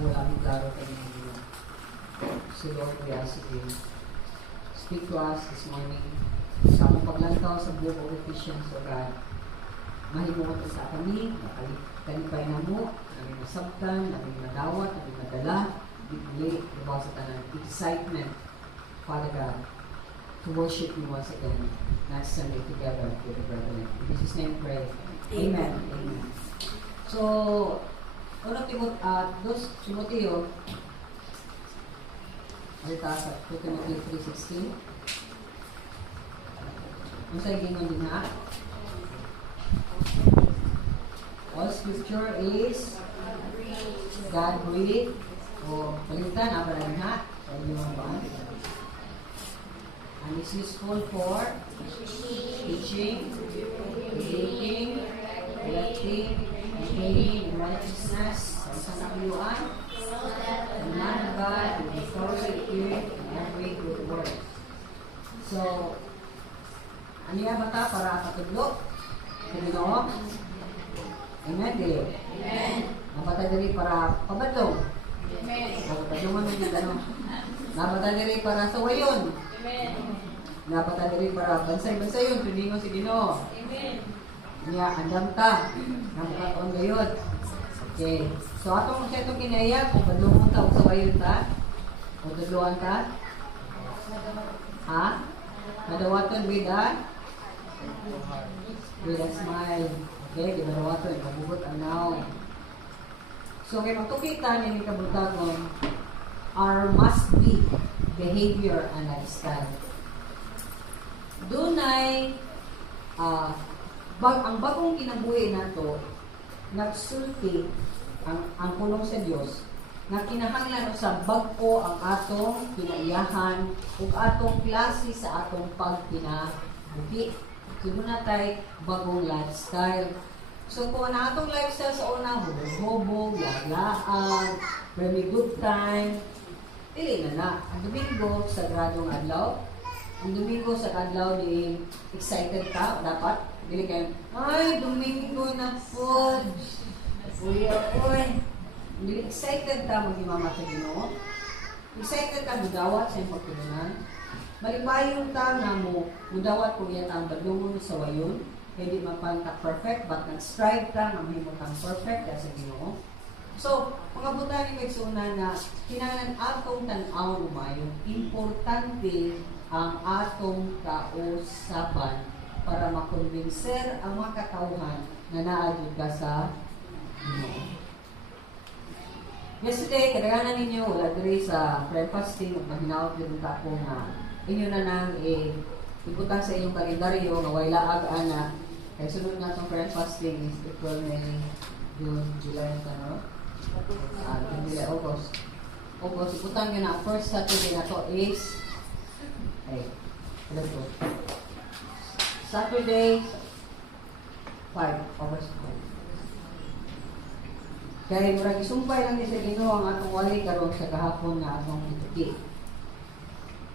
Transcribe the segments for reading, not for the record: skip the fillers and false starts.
wala akong klaro kanina. So Lord, we ask you, speak to us this morning. Sa among paglantaw sa book of Ephesians, O God, mahimong sa kami, kalipay na mo, naging masabtan, naging madawat, naging madala, bigli, diba sa tanang excitement, Father God, to worship you once again next Sunday together with the brethren. In Jesus' name pray. Amen. Amen. So, Timoteo, alita sa 2 Timothy 3:16. Ano sa gingon din ha? All scripture is God-breathed. O, palitan, apa na din ha? Sa inyong ba? And it's useful for teaching, rebuking, correcting, and training in righteousness, sa sanglibuan, and man of God will be thoroughly equipped in every good work. So, ano yan bata para katudlo? Ginoo? Amen, dili? Amen. Nabata dili para pabadlong? Amen. Pabadlongan mo niya gano'n. Nabata dili para sa wayon? Amen. Nabata dili para bansay-bansayon, tuningon si Ginoo? Amen. Niya, andam ta. Namukataon gayod. Okay. So, atong kinaiyak, kung badlongon ta o sa wayon ta? O tudloan ta? Ha? Madawaton bida? With a smile. Okay, di ba nawaton? Mabugot ang now. So, kaya magtukita niya ni kabutagon, our must-be behavior and lifestyle. Dunay, ang bagong kinabuhi nato, nagsulti ang pulong sa Dios na kinahanglan sa bag-o ang atong kinaiyahan ug atong klase sa atong pagkinabuhi. So, doon na tayo bagong lifestyle. So, kung na atong lifestyle sa una, hubog-hubog, laglaan, very good time, dili na. Ang Domingo, sagradong adlaw. Ang Domingo sa adlaw, di excited ka, dapat. Dili kayo, ay, Domingo na po. Kuya, oy. Dili excited ka, mag-imama sa Ginoo. Excited ka, mudawat sa iyong pagtulunan. Malibayong ta nga mo, mudawat kung yan ang badlungon sa wayon, hindi mapanta perfect, but nag-strive ka nga mahimot ang perfect sa Ginoo. So, mga butani magsuna na kinahanglan atong tan-aw umayo, importante ang atong kausaban para makonvinser ang mga katauhan na naadyo ka sa Ginoo. Yesterday, kadaganan ninyo, wala diri sa prayer fasting, maghinaot din ta po nga inyo na nang ikutan sa inyong kalendaryo nga way laag ana kay sunod nga itong prayer fasting is April, May, June, July no? July, August ikutan nyo na first Saturday na to is Saturday 5 August 5 kaya murag isumpay lang ni sa Ginoo ang atong wali karon sa kahapon na atong ituki.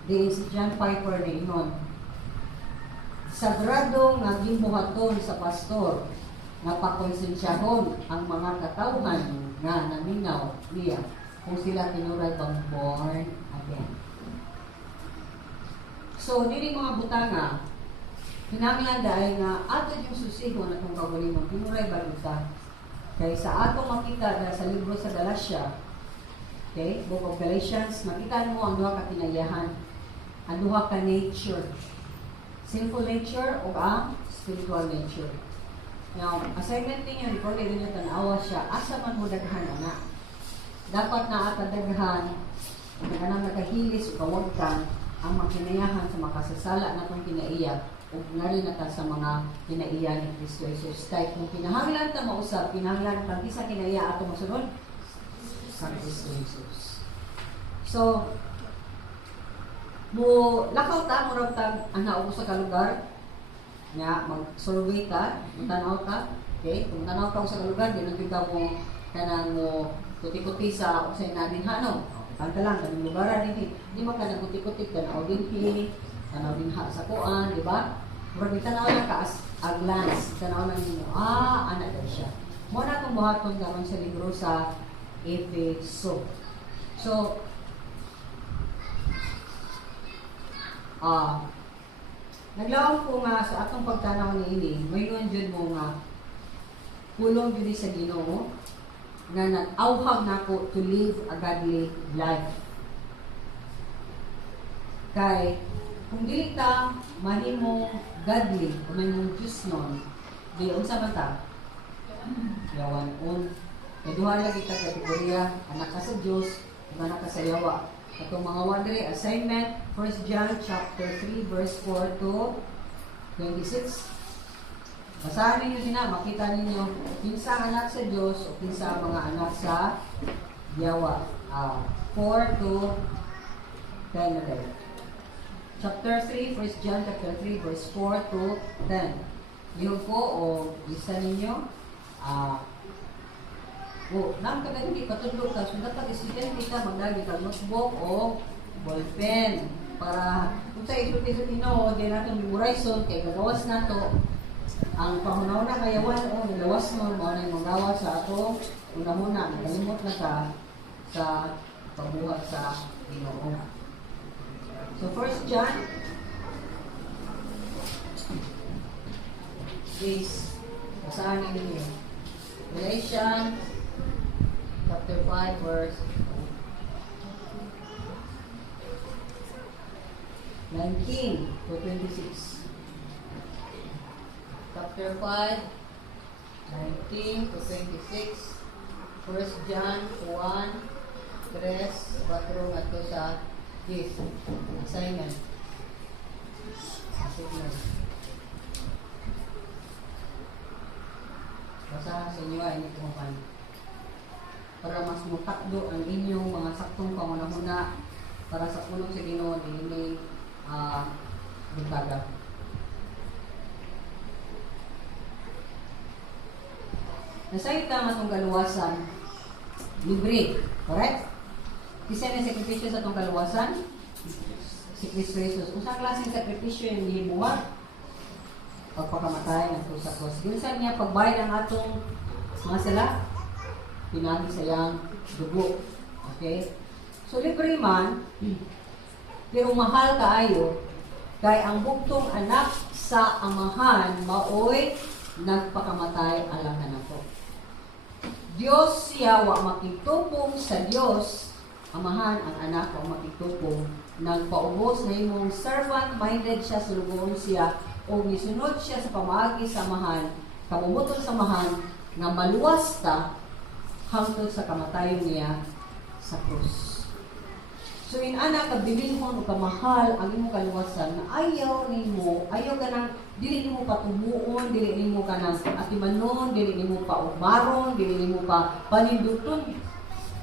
Di si John Piper ni Inon. Sagrado nga gimbuhaton sa pastor nga pakonsensyahon ang mga katawhan nga naminaw niya kung sila tinuray bang born again. So, dili mga butanga, kinahanglan dahil nga ato yung susigo na itong kagulimon, tinuray ba ita? Kaya sa atong makita dahil sa libro sa Galatia, okay, Book of Galatians, makita mo ang duha ka kinayahan, ang duha ka nature. Sinful nature o ang spiritual nature. Now, assignment ninyo, before kayo ninyo tanawa siya, asa man mo daghan na. Dapat na atadaghan, kung naganang nakahilis o kawagkan, ang makinayahan sa makasasala na itong kinaiyak, o nari na ta sa mga kinaiya ni Kristo Jesus. Kahit kung pinahanglan ta mausap, pinahanglan ta sa kinaiya ato masunod sa Kristo Jesus. So, mo lakaw ta, murag ta ang naubos sa kalugar, nga mag-survey ka, tanaw ka, okay? Kung tanaw ka sa kalugar, di nagkita mo kanang mo kuti-kuti sa usay na din hano. Kanta lang, kanang lugar din, di mo ka nagkuti-kuti, tanaw din tanaw din sa kuan, di ba? Murag tanaw lang ka as a glance, tanaw lang mo, anak din siya. Mo na itong buhaton karon sa libro sa Efeso. So, naglaom ko nga sa atong pagtanaw ni ini, mayroon jud mo nga pulong jud sa Ginoo nga nag-awhag nako to live a godly life. Kay kung dili ta mahimong godly, kung mahimong Diyos nun, di unsa man ta? Yawan-on. May duha lagi ka kategorya, anak ka sa Diyos, anak ka sa yawa. Atong mga wadre, assignment, 1 John chapter 3, verse 4 to 26. Basahan ninyo sina, makita ninyo kinsa anak sa Diyos o kinsa mga anak sa yawa. 4 to 10 na rin. Chapter 3, 1 John chapter 3, verse 4 to 10. Lihog ko o lista ninyo. Nang kada hindi patulog ka, sundat ka estudyante ka, magdagi ka notebook o ballpen para kung sa isulti-sulti no, di natin memorize kay gagawas na to ang pahunaw na kayawan o nilawas mo mo na yung magawa sa ato una-una, nakalimot na ka sa pagbuhat sa Ginoo. So 1 John please basahan ninyo Galatians chapter 5, verse 19 to 26. Chapter 5, 19 to 26. 1 John 1, 3, 4 at sa 10. Assignment. Basahan sa inyo ay ito kumapan. Para mas mutakdo ang inyong mga saktong pangunahuna para sa pulong sa Ginoo dinhi butaga. Nasayta nga itong kaluwasan libre, correct? Kisa na sakripisyo sa itong kaluwasan? Si Kristo Jesus. Usang klaseng sakripisyo yung hibuhat? Pagpakamatay ng sa cross. Ginsan niya pagbayad ang atong mga sala? Pinagi sayang dugo. Okay? So, libre man, pero mahal kaayo, kay ang buktong anak sa amahan, maoy nagpakamatay alang kanako. Diyos siya, wa makitupong sa Diyos, amahan ang anak, wa makitupong, nagpaubos na imong servant-minded siya, sulugoon siya, o misunod siya sa pamaagi sa amahan, kamumutol sa amahan, nga maluwas ta, hangtod sa kamatayon niya sa krus. So in anak kabilihon o kamahal ang imong kaluwasan na ayaw nimo, ayaw ka nang dili nimo patumuon, dili nimo ka nang atimanon, dili nimo pa umaron, dili nimo pa paninduton.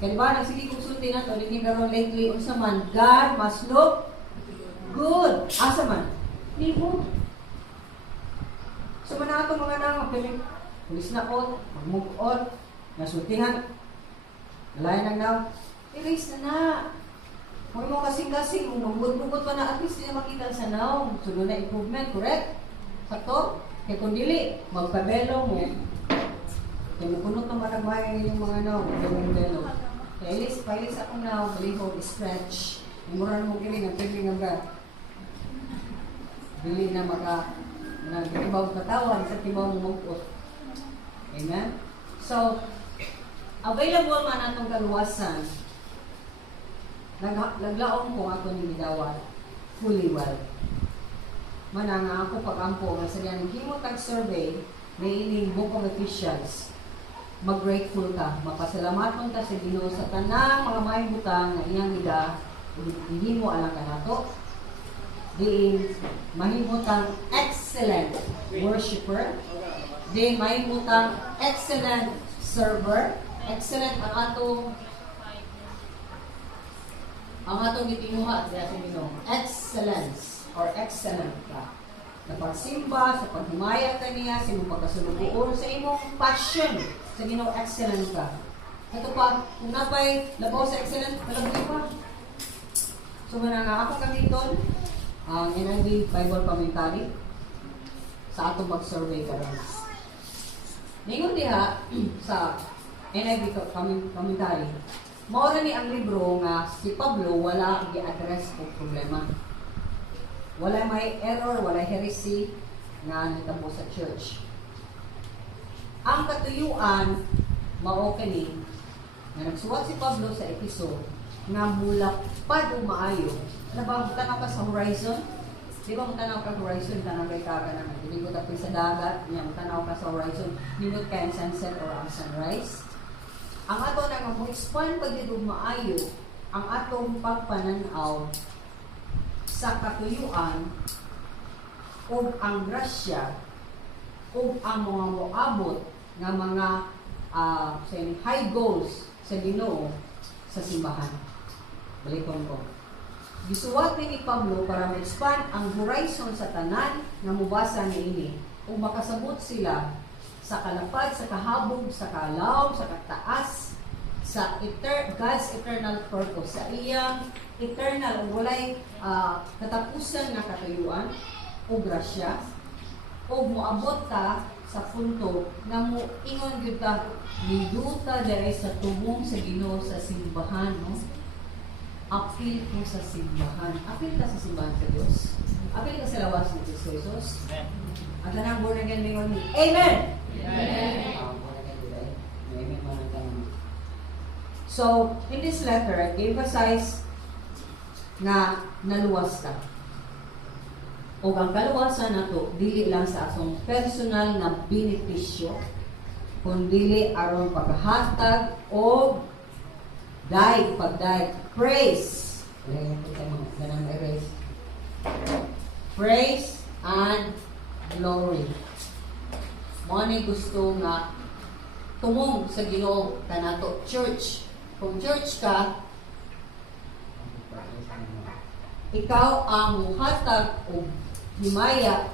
Kaya ba nagsige kong sulti na to, dili karon lately unsa man God must look good. Asa man? Nimo. So man ato mga nang pulis na ko, mag-move on, nasultihan, nalayan ang daw, erase na. Kung mo kasing-kasing, kung magbud-bud pa na, at least niya makita sa now. So, doon na improvement, correct? Sakto? Kaya kung dili, magpabelo mo. Kaya mapunot na managmay yung mga now, magpabelo. Kaya ilis, pailis ako now, malihog, stretch. Imuran mo kini, ang pwede nga ba? Dili na nag-ibaw katawan, sa tibaw mo magpot. Amen? So, available man atong kaluwasan, naglaong ko ako ni Bidawat, fully well. Mana nga ako pag-ampo, nga sa yan, himo tag-survey, na ining book of officials, mag-grateful ka, mapasalamat ta sa Ginoo sa tanang mga may butang na iyang ida, hindi mo alam ka na to, diin, mahimutang excellent worshiper, diin, mahimutang excellent server, excellent ang atong gitinguha sa atong Ginoo. Excellence or excellent ka. Sa pagsimba, sa paghimaya ka niya, sa imong pagkasulugoon, sa imong passion sa Ginoo, excellent ka. Ito pa, kung napay labaw sa excellent, malagay pa. So, nga ako gamiton, ang NIV Bible Commentary sa atong mag-survey ka rin. Ngayon diha, sa NIV commentary. Maura ni ang libro nga si Pablo wala i-address o problema. Wala may error, wala heresy nga nitabo sa church. Ang katuyuan mao kani nga nagsuwat si Pablo sa Episo nga mula pa maayo. Ano ba tanaw ka sa horizon? Di ba tanaw ka horizon, tanaw kay kaga naman. Dili ko tapos sa dagat, nya tanaw ka sa horizon, nimot kay ang sunset or ang sunrise. Ang ato na nga mo expand pag dito maayo ang atong pagpananaw sa katuyuan o ang grasya o ang mga moabot nga mga high goals sa Ginoo sa simbahan. Balikon ko. Gisuwat ni Pablo para ma-expand ang horizon sa tanan nga mubasa niini o makasabot sila sa kalapad, sa kahabog, sa kalaw, sa kataas, sa God's eternal purpose, sa iyang eternal o walay katapusan nga katuyuan o grasya o moabot ta sa punto na mo ingon gyud ta niduta diri sa tumong sa Ginoo sa simbahan, no? Apil ko sa simbahan. Apil ka sa simbahan sa Dios. Apil ka sa lawas ni Kristo Jesus. At tanang born again mingon ni Amen. Amen. So, in this letter, emphasize na naluwas ka. O ang kaluwasan nato dili lang sa asong personal na benepisyo, kundi aron paghatag o pagdaig praise. Praise and glory. Mo ni gusto nga tumong sa Ginoo kanato church. Kung church ka, ikaw ang muhatag o himaya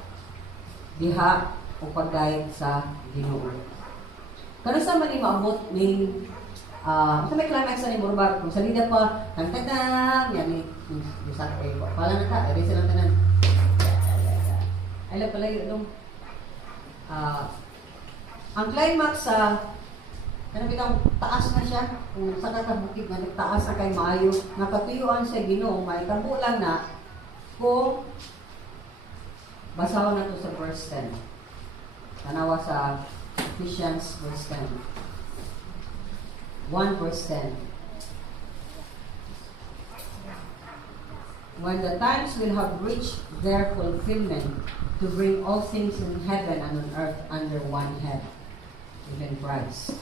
diha o pagdayeg sa Ginoo. Kano sa man maabot ning sa may climax ni Murbag, kung salida pa tang-tang yan ni sa pala na ta, eri silang tanan. Ay la pala yung ang climax sa kanang taas na siya, kung sa kakabukid na taas na kay maayo, nakatuyuan sa Ginoo, may kampo lang na kung basahan na to sa verse 10. Tanawa sa Ephesians verse 10. 1 verse 10. When the times will have reached their fulfillment, to bring all things in heaven and on earth under one head, even Christ.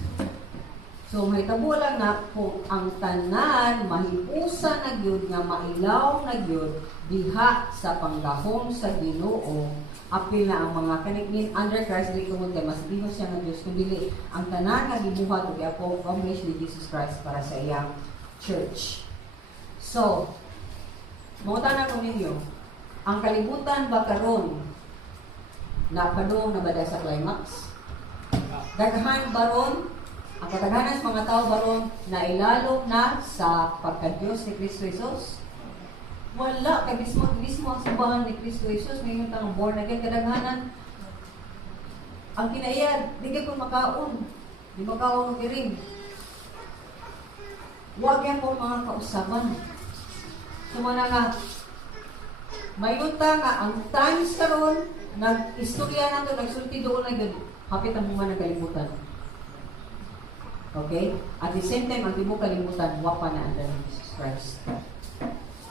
So mahitabo lang na kung ang tanan mahiusa na gyud nga mailaw na gyud diha sa panggahom sa Ginoo, apil na ang mga kaniknin under Christ dili tungod kay mas bihos siya nga Dios kundi ang tanan nga gibuhat ug i-accomplish ni Jesus Christ para sa iyang church. So mautan ko ninyo, ang kalibutan ba karon na padung na bada sa climax? Daghan baron ang kataghanan sa mga tao baron na ilalo na sa pagka-Diyos ni Kristo Jesus? Wala. Kaya mismo ang simbahan ni Kristo Jesus, ngayon tang born again, kadaghanan. Ang kinaiyan, di kayo makaon. Di makaon ng iring. Huwag yan po mga kausaban. Sumana nga, mayunta nga, ang times karon nag-istorya na ito, nagsulti doon na yun, hapit ang mga nagkalimutan. Okay? At the same time, ang tibo kalimutan, wapa na ang ni Jesus Christ.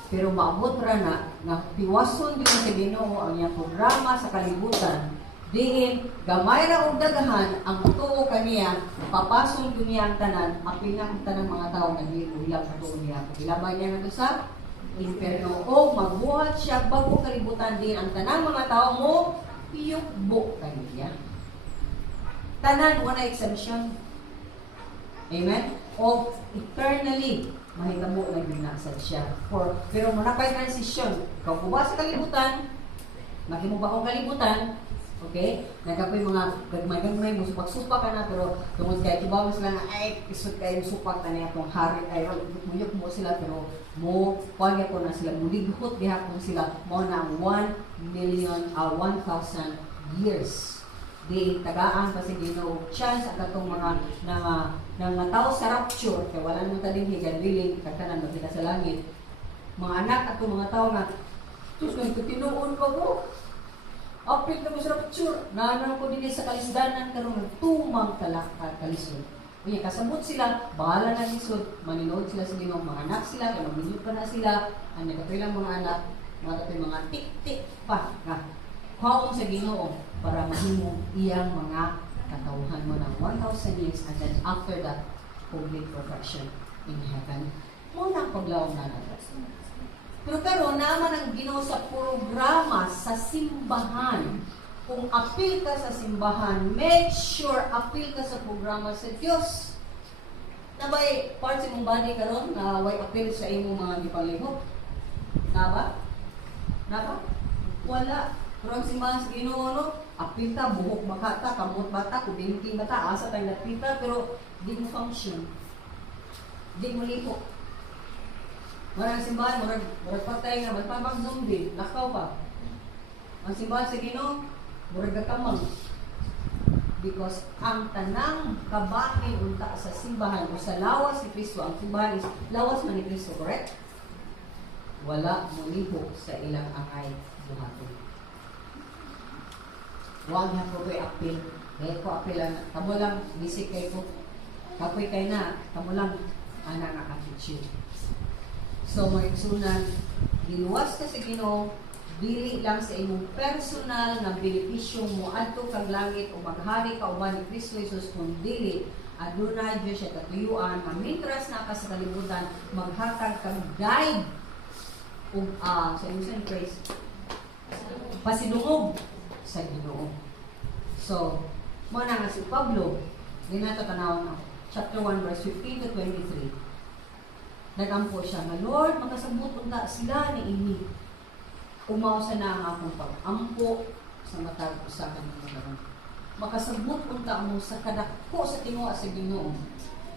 Pero maabot ra na tiwason din sa Ginoo ang iyang programa sa kalibutan, diin gamay ra og dagahan ang tuo kaniya, papason niya ang tanan, apil na ang tanang mga tao naghiulag sa tuo niya. Ilabay niya na sa imperno o magbuhat siya bago kalibutan din ang tanang mga tao mo piyukbo kaniya. Tanan wala exemption. Amen? O eternally mahitabo na binasad siya. Pero muna kay transition, ikaw po ba sa kalibutan, magimo ba akong kalibutan, okay? Nagkapoy mga gagmay-gagmay, musupak-supak ka na, pero tungod kay ibaw sila na, ay, isot kayo musupak na niya itong hari, ay, muyok mo sila, pero mo, pwagya ko na sila, mulighot gihapon sila, mo na 1,000,000 years. Di tagaan pa si Ginoo chance at atong mga ng mga tao sa rapture, kaya wala naman tayo higan willing, kagtanan magkita sa langit. Mga anak at mga tao nga, Diyos ko, tinuon ko ko. Apil na ko sa rapture. Naanang ko din sa kalisdanan karon tumang kalisod. Kaya kasabot sila, bahala na lisod, maninood sila sa Ginoo, mga anak sila, kaya magminyo pa na sila, ang nagkatulang mga anak, mga tik-tik pa nga. Kuhaon sa Ginoo para mahimo iyang mga katawhan mo ng 1,000 years and then after that, complete perfection in heaven. Muna paglaong na natin. Pero karon naman ang Ginoo sa programa sa simbahan. Kung apil ka sa simbahan, make sure apil ka sa programa sa Dios. Na ba'y part sa imong body karon na way apil sa imong mga gipalihok? Na ba? Wala. Pero ang simbahan sa Ginoo, no? Apil ta, buhok bata, kamot bata, kubinting bata, asa tayo napita, pero di mo function. Di mo lihok. Marang simbahan, murag patay nga, magpapag zombie, lakaw pa. Ang simbahan sa Ginoo, murag gatamang. Because ang tanang kabahin unta sa simbahan o sa lawas ni Kristo, ang simbahan is lawas man ni Kristo, correct? Wala muliho sa ilang angay buhaton. Huwag na po ko'y apil. Dahil ko apilan, kamo lang, bisik kay ko. Kapoy kay na, kamo lang, ana nga attitude. So, mga igsunan, ginuwas ka sa Ginoo, dili lang sa imong personal na benepisyo mo adto kag langit o maghari ka uban ni Kristo Jesus, kung dili adunay Dios siya katuyuan, mamintras na ka sa kalibutan, maghatag kag guide ug sa imong praise pasidungog sa Ginoo. So, mo na nga si Pablo, dinato tanawon chapter 1 verse 15 to 23. Nagampo siya nga, Lord, makasabot unta sila ni ini. Umaw sa na ang akong pag-ampo sa matag sa kanang mga. Makasabot unta mo sa kadako sa tinuwa sa Ginoo.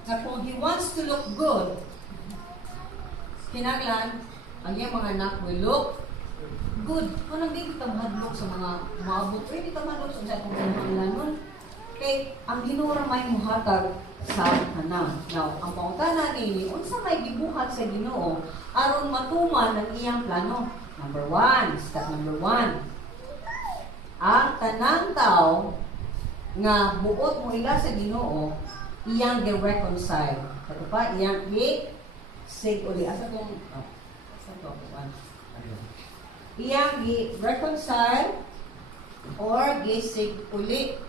Nga kung He wants to look good, kinahanglan ang iyang mga anak will look good. Kung hindi kita mahadlok sa mga maabot, hindi kita mahadlok sa atong kinahanglanon. Kay ang Ginoo ra may muhatag sa tanan. Now, ang pangutana nini, unsa may gibuhat sa Ginoo aron matuman ang iyang plano? Number 1, step number 1. Ang tanang tao nga buot mo ila sa Ginoo, iyang gi-reconcile. Kato pa, iyang i-sig uli. Asa to? Iyang gi-reconcile or gi-sig uli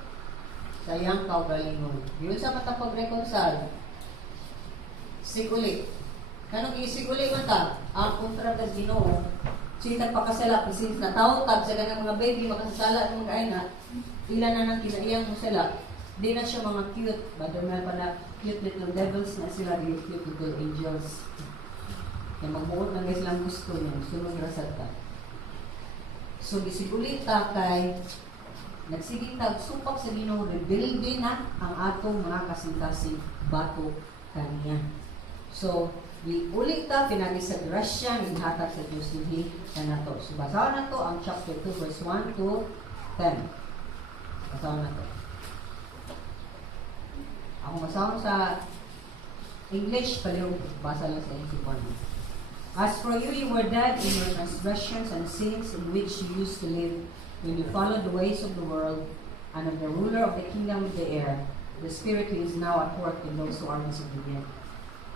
sa iyang kaugalingon. Yun sa matapag-reconcile. Siguli. Kanong isiguli mo ta? Ang kontra ka Ginoo. Sitag pakasala. Kasi natawtag sa ganang mga baby, makasasala ng mga aina, ilan na nang kinaiyang mo sila. Di na siya mga cute. Badermal pa na cute little devils na sila. Cute little angels. Kaya magbuot na guys lang gusto niya. Sunod rasad ka. So, isiguli ta kay nagsiging tagsupak sa Ginoo, rebuilding na ang atong mga kasing-kasing bato kaniya. So, uli ta, pinagi sa grasya, naghatag sa Diyos nihi na nato. So, basahan na to ang chapter 2, verse 1 to 10. Basahan na to. Ako basahan sa English, paliw, basa lang sa English. As for you, you were dead in your transgressions and sins in which you used to live, when you followed the ways of the world and of the ruler of the kingdom of the air, the spirit who is now at work in those who are disobedient.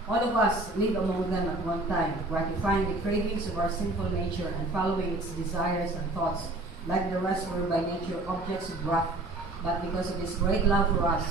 All of us lived among them at one time, gratifying the cravings of our sinful nature and following its desires and thoughts. Like the rest, we were by nature objects of wrath, but because of His great love for us,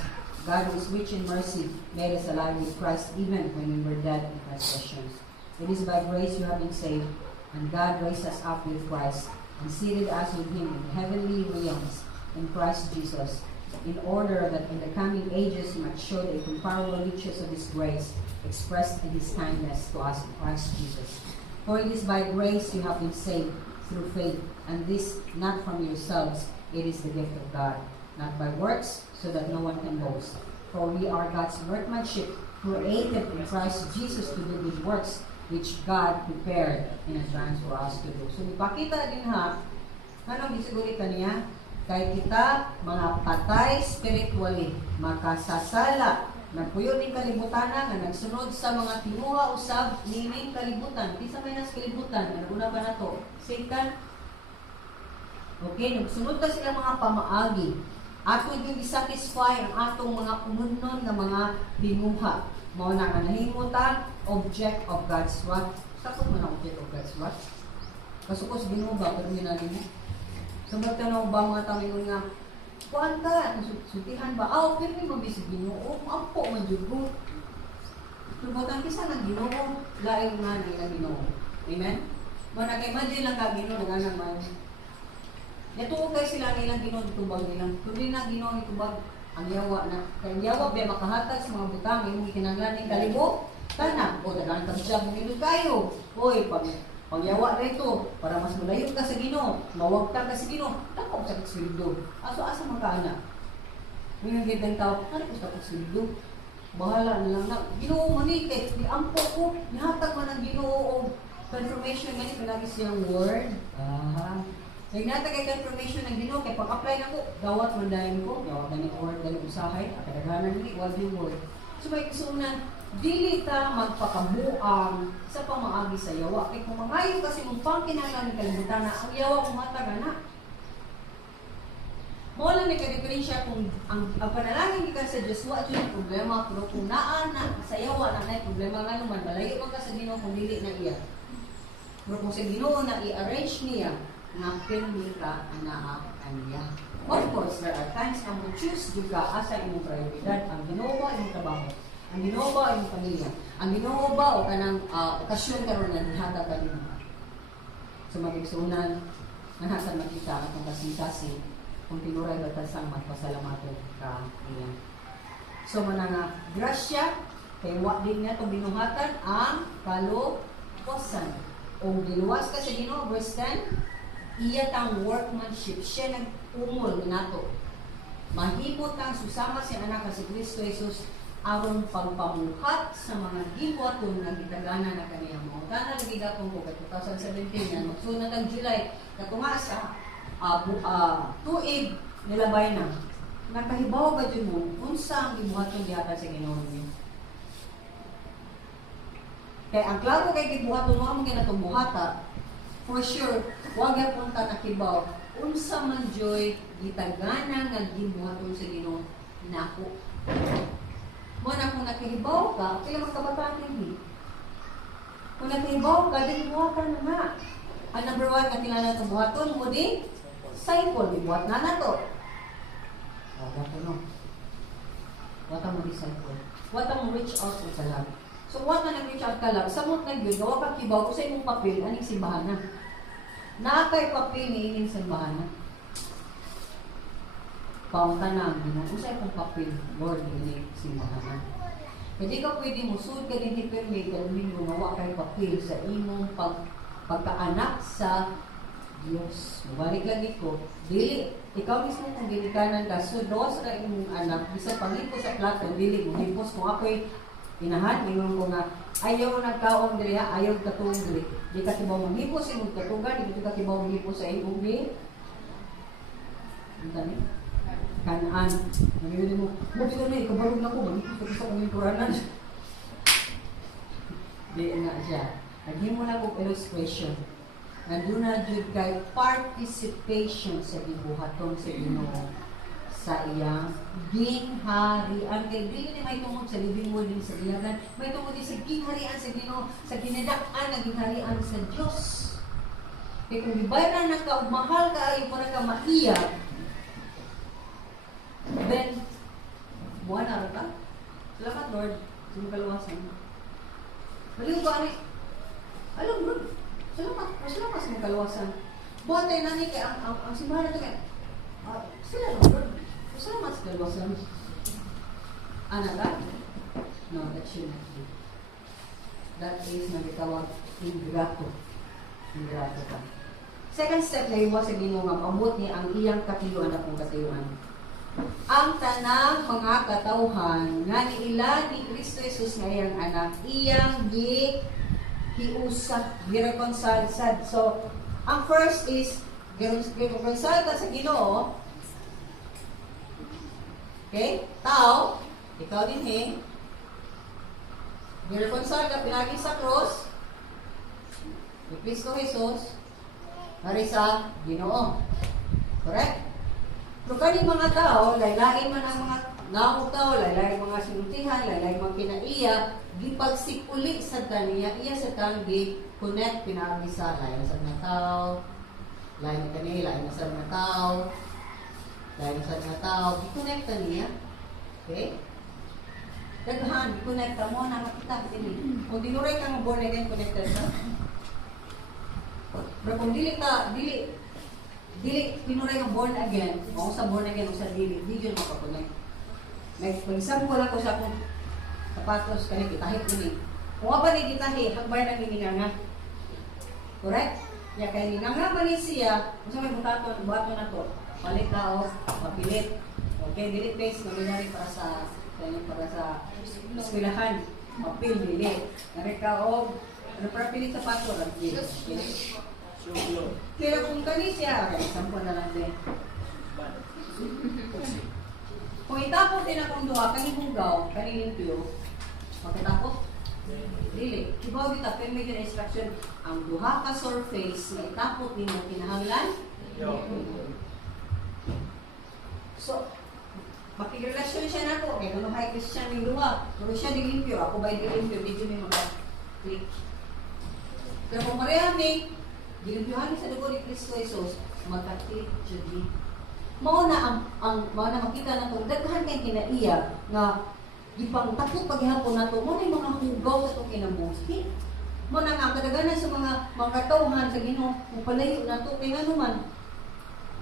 God, who is rich in mercy, made us alive with Christ even when we were dead in transgressions. It is by grace you have been saved, and God raised us up with Christ and seated us with Him in heavenly realms in Christ Jesus, in order that in the coming ages He might show the incomparable riches of His grace, expressed in His kindness to us in Christ Jesus. For it is by grace you have been saved through faith, and this not from yourselves, it is the gift of God, not by works, so that no one can boast. For we are God's workmanship, created in Christ Jesus to do good works, which God prepared in advance for us to do. So, ipakita din ha, anong gisiguri kaniya? Kay kita, mga patay spiritually, makasasala Nagpuyo ning kalibutan nga nagsunod sa mga tinuha usab nining kalibutan. Kinsa may nas kalibutan? Naguna pa nato. Satan. Okay, nagsunod ta sila mga pamaagi. Ato yung i-satisfy ang atong mga umunon nga mga tinuha. Mao na nga nahimutan object of God's wrath. Sakot man ang object of God's wrath. Kasukos Ginoo ba pero ginali mo. Sumagtanaw ba mga tamingon nga kuan ka, sutihan ba? Okay, may mabisig Ginoo. Ampo man jud ko. Tubutan kisa ng Ginoo, laing nga nila Ginoo. Amen? Mo nag-imagine lang ka Ginoo nga naman. Natuo kay sila nilang Ginoo tubag nilang. Kundi na Ginoo tubag ang yawa na. Kay yawa ba makahatag sa mga butang imong kinahanglan ning kalibo? Kana o dagan ka siya mong kayo. Oy, pagyawa na ito, para mas malayo ka sa Ginoo, mawagtang ka sa Ginoo, dako sa sweldo. Aso asa man ka ana? Ngayon gitang tao, ano ko sa sweldo? Bahala na lang na. Ginoo man ni kay di ampo ko, nihatag man ang Ginoo og confirmation gani pinagi siyang word. Kaya natag kay confirmation ng Ginoo kay pag-apply nako, dawat man dayon ko, dawat gani word gani usahay, at kadaghanan ni wag yung word. So may kusunan dili ta magpakabuang sa pamaagi sa yawa. Kaya kung mangayo kasi mong pangkinahanglan ng kalibutan na ang yawa kung mataga na. Mo lang ni ka-diferensya kung ang panalangin ka sa Diyos, wa dyan yung problema. Pero kung naan na sa yawa na may problema nga naman, malayo man ka sa Ginoo kung dili na iya. Pero kung sa Ginoo na i-arrange niya, nga pinili ka ang naakanya. Of course, there are times na mo choose yung ka asa imong prioridad. Ang Ginoo ba imong trabaho? Ang Ginoo ba ang pamilya? Ang Ginoo ba o kanang okasyon karon nga nihatag ka nimo? So magigsunan nahasa makita atong kasing-kasing kung tinuray ba ta sang magpasalamaton ka niya. So man nga grasya kay wa din nga tong binuhatan ang kaluwasan. O giluwas ka sa Ginoo verse 10, iya tang workmanship siya nag-umol nato. Mahimot ang susama si anak ka si Kristo Jesus aron pagpamuhat sa mga gibuhaton nga gitagana na kaniya mo. Kana lagi gapon ko kay 2017 yan magsunod ang July katunga sa tuig nilabay na. Nakahibaw ba jud mo unsa ang gibuhaton gihatag sa Ginoo niyo? Kay ang klaro kay gibuhaton mo amo kinatong buhata for sure wag ya punta nakibaw unsa man joy gitagana nga gibuhaton sa Ginoo nako. Mo na kung nakahibaw ka, kaya magkabataan hindi. Kung nakahibaw ka, din buhatan na nga. Ang number 1 na tinala ng buhaton mo din, disciple, buhat na na to. Wata no. Wata mo disciple. Wata mo reach out mo sa lang. So, wata nag-reach out ka lang. Samot na yun, gawa ka kibaw, kung sa imong papel, aning simbahan na. Nakakay papel ni ining simbahan na. Paunta na ang Ginoo. Kung sa ikong papel, Lord, ining simbahan. Hindi ka pwede mo, sud ka din hipirme, kalmin mo, nawa kay papel sa imong pagkaanak sa Diyos. Mabalik lang ito. Dili, ikaw mismo kung ginikanan ka, sud doon sa imong anak, bisa pangipo sa plato, dili mo, hipos kung ako'y inahan, ingon ko nga, ayaw nagkaon diri ha, ayaw katulong diri. Di ka tibaw manghipos sa imong katugan, di ka tibaw manghipos sa imong ni. Ang dami. Kanaan. Nagiging mo, buti ko na, ikabarog na ko, manghipos ko sa kong puranan. Di nga siya. Naging mo na kong illustration. Nandun na dyan kay participation sa ibuhaton sa Ginoo sa iyang gingharian. Kaya dili ni may tungod sa living word din sa ilagan, may tungod din sa gingharian sa Ginoo, sa ginadak-an na gingharian sa Diyos. Kaya kung gibayaran na ka, mahal ka, ayaw para ka maiyak, then, buwan na ka. Salamat Lord, sa mga kaluwasan. Baliw ko, ani, alam Lord, salamat sa mga kaluwasan. Buwan tayo nani, kaya ang simbahan na ito kaya, sila Lord, salamat sa kaluwasan. Ana ka? No, that should not be. That is nagitawag ingrato. Ingrato ka. Second step na iwas sa Ginoo nga pamut ni ang iyang katiyuan at kong katiyuan. Ang tanang mga katawhan nga niila ni Kristo Jesus nga iyang anak, iyang giusap, gi-reconcile sad. So, ang first is gi-reconcile ka sa Ginoo. Okay? Tao, ikaw din gireconcile ka pinagi sa cross, ni Kristo Jesus, hari sa Ginoo. Correct? Pero kaning mga tao, laylay man ang mga naong tao, laylay mga sinuntihan, laylay mga kinaiya, gipagsipuli sa taniya, iya sa tanggi, connect pinagi sa lain sa mga tao, lain na kanila, lain na sa mga tao, lain na sa mga tao, gi-connect niya. Okay? Daghan, connect mo na makita din. Kung dinuray ka nga born again, connected ka. Pero kung dili tinuray kang born again, o sa born again o sa dili, di yun makakonect. Mag-example ako sa akong sapatos, kanil kitahit ini. Kung nga ba ni kitahit, hagbar na mininganga. Correct? Ya kay minanga ba ni siya, kung sa may buto na to, palit ka o mapilit. Okay, dili face, maginari para sa eskwelahan. Mapil, dili. Nari ka o, ano para pilit sapato, dili. Pero kung kani siya, okay, example na lang din. Kung itapot din akong duha, kani hugaw, kani limpyo, makitapot? Dili. Kibaw kita, pero may instruction, ang duha ka surface na itapot din mo kinahanglan. So, makikrelasyon siya na ko, kaya naman high Christian yung duha. Pero siya dilimpyo, ako ba'y dilimpyo, medyo may mag-click. Pero kung mareha may, dilimpyohan sa dugo ni Kristo Jesus, magka-click siya di. Mao na makita na kung daghan kay kinaiya nga gipang takot paghihapon nato mo na mga hugaw sa itong kinabuhi. Mo na nga kadaganan sa mga tawhan sa Ginoo kung palayo nato kay nga naman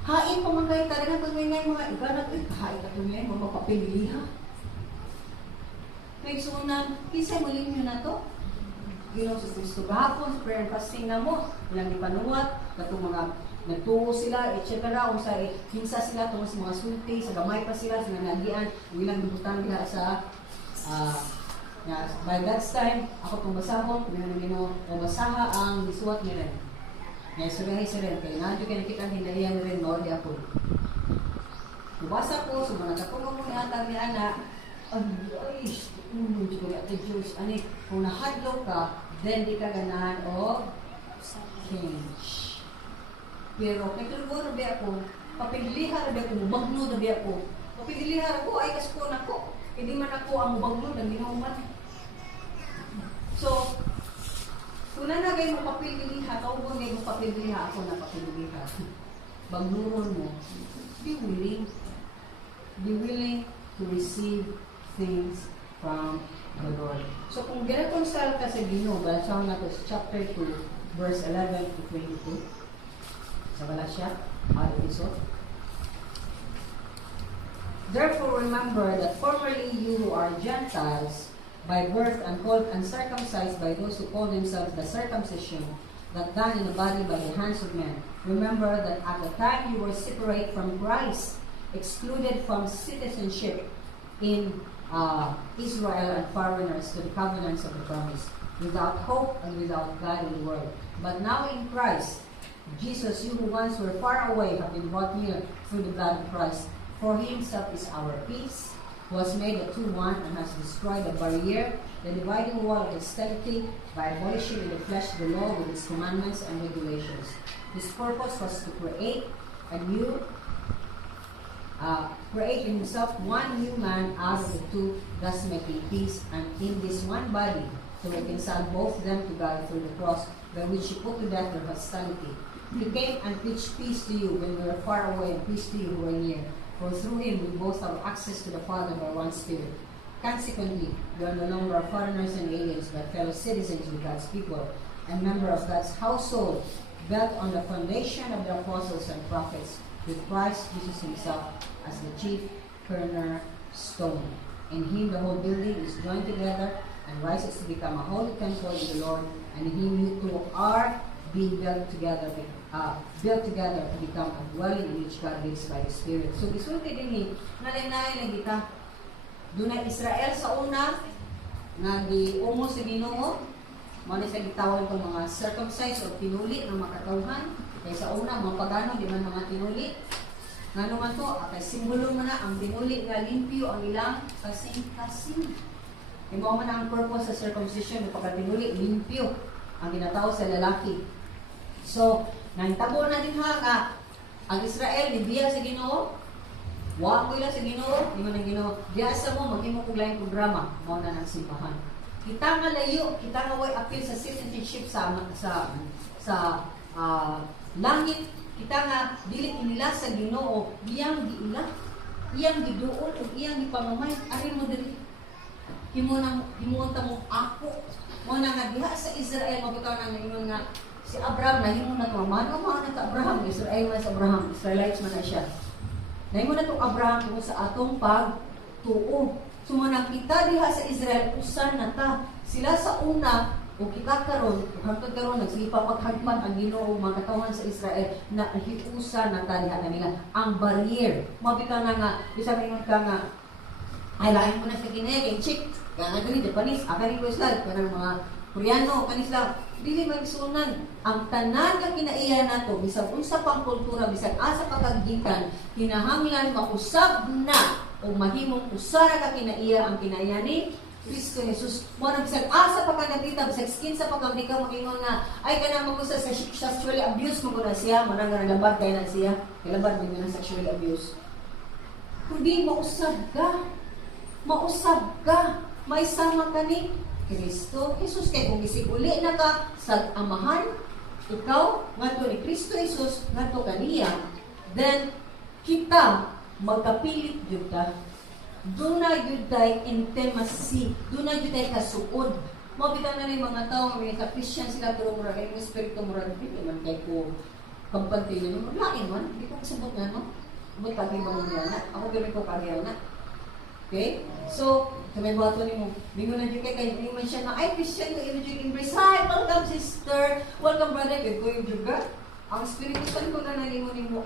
hain pa man kay talaga pag may mga iganat hain ka tumay mo mapapiliha. May sunan kisay malimyo na to. Ginoo sa Kristo gahapon sa prayer and fasting na mo ilang ipanuwat katong mga nagtungo sila, etc. Kung sa hinsa sila tungkol sa mga sulti, sa gamay pa sila, sa nanadian, ilang ibutang nila sa by God's time, ako itong basahon, kung ano Ginoo, o basaha ang isuwat ni rin. Ngayon, surahi si rin, kaya nandiyo kayo nakita hindahiyan rin, mawali ako. Nabasa ko, so mga katulong mo ni atag ni Ana, ay, hindi ko ni Ate Diyos, kung nahadlo ka, then di ka ganahan o change. Pero kay tulgo na ba ako, papiliha na ba ako, mubagno na ba ako. Papiliha ako, ay kasko na ko. Hindi man ako ang mubagno, naginahuman. So, kung nanagay mo papiliha, kaubo ngayon mo papiliha, ako na papiliha. Bagnuron mo, be willing to receive things from the Lord. So, kung ginakonsal ka sa Ginoo, balasang na to sa chapter 2, verse 11 to 22, sa Galatia, episode. Therefore, remember that formerly you who are Gentiles by birth and called uncircumcised by those who call themselves the circumcision that done in the body by the hands of men. Remember that at the time you were separate from Christ, excluded from citizenship in Israel and foreigners to the covenants of the promise, without hope and without God in the world. But now in Christ Jesus, you who once were far away have been brought near through the blood of Christ. For he himself is our peace, who has made the two one and has destroyed the barrier, the dividing wall of hostility, by abolishing in the flesh the law with its commandments and regulations. His purpose was to create in himself one new man out of the two, thus making peace, and in this one body to reconcile both them to God through the cross, by which he put to death their hostility. He came and preached peace to you when we were far away, and peace to you who were near. For through him we both have access to the Father by one Spirit. Consequently, we are no longer foreigners and aliens, but fellow citizens with God's people, and members of God's household, built on the foundation of the apostles and prophets, with Christ Jesus himself as the chief cornerstone. In him the whole building is joined together and rises to become a holy temple in the Lord, and in him you two are being built together to become a dwelling in which God lives by His Spirit. So, gisulti din ni, nalay-nalay lang kita. Doon na Israel sa una, nga di-umo sa Ginoo, muna sa gitawan itong mga circumcised o tinuli ng mga katawhan. Kaya sa una, mga pagano, di man mga tinuli. Nga naman to, kay simbolo mo na ang tinuli nga limpyo ang ilang kasing-kasing. Imo man ang purpose sa circumcision ng pagkatinuli, limpyo ang ginatawag sa lalaki. So, nangtabo na din ha nga ang Israel nibiya sa Ginoo. Wa ko ila sa Ginoo, di man ang Ginoo. Diya sa mo maghimo kog lain programa, mao na nang simbahan. Kita nga layo, kita nga way appeal sa citizenship sa langit. Kita nga dili inila sa Ginoo, iyang giila, iyang giduol ug iyang gipamamay. Ari mo diri himuon ta mo ako. Mo na nga diha sa Israel mabitaw nang ingon nga si Abraham nahimo na to man na ka Abraham, Israel man sa Abraham, Israelites man na siya. Nahimo na tong Abraham tungod sa atong pagtuo. Sumunang kita diha sa Israel usan na ta. Sila sa una o kita karon, hangtod karon nagsipa paghagman ang Ginoo mga katawan sa Israel na hiusa na ta diha kanila ang barrier. Mabitaw na nga bisag ingon ka nga ay lain mo na sa Ginoo, chick. Kaya nga Japanese, akari ko isla, kanang mga Koreano, kanisla, dili magsunan. Ang tanan nga kinaiya nato, bisag unsa pang kultura, bisag asa pagkagikan, kinahanglan mausab na o mahimong usara ka kinaiya ang kinaiya ni Kristo Jesus. Mo nang bisag asa pagkagita, bisag skin sa pagkabika magingon nga ay kana magusa sa sexual abuse mo na siya, mo nang nalabad kay na siya, kalabad mo na sexual abuse. Kundi mausab ka, may sama ka ni Kristo Jesus. Kaya kung isig uli na ka sa amahan, ikaw, ngadto ni Kristo Jesus, ngadto kaniya, then kita magkapilit yun ka. Doon na yun tayo intimacy, doon na yun tayo kasuod. Mabitaw na yung mga tao, mga ka-Christian sila, pero mura kayo, yung espiritu mura, hindi naman kayo ko kampante nyo. Lain man, hindi ko kasabot nga, no? Ba't kagibang mo yan na? Ako gawin ko kagyan na. Okay? So, may bato ni mo, bingo na dyan kayo man siya na, ay, Christian, yung imaging embrace. Hi, welcome sister, welcome brother, kayo ko yung juga. Ang Espiritu Santo na nalingon ni mo,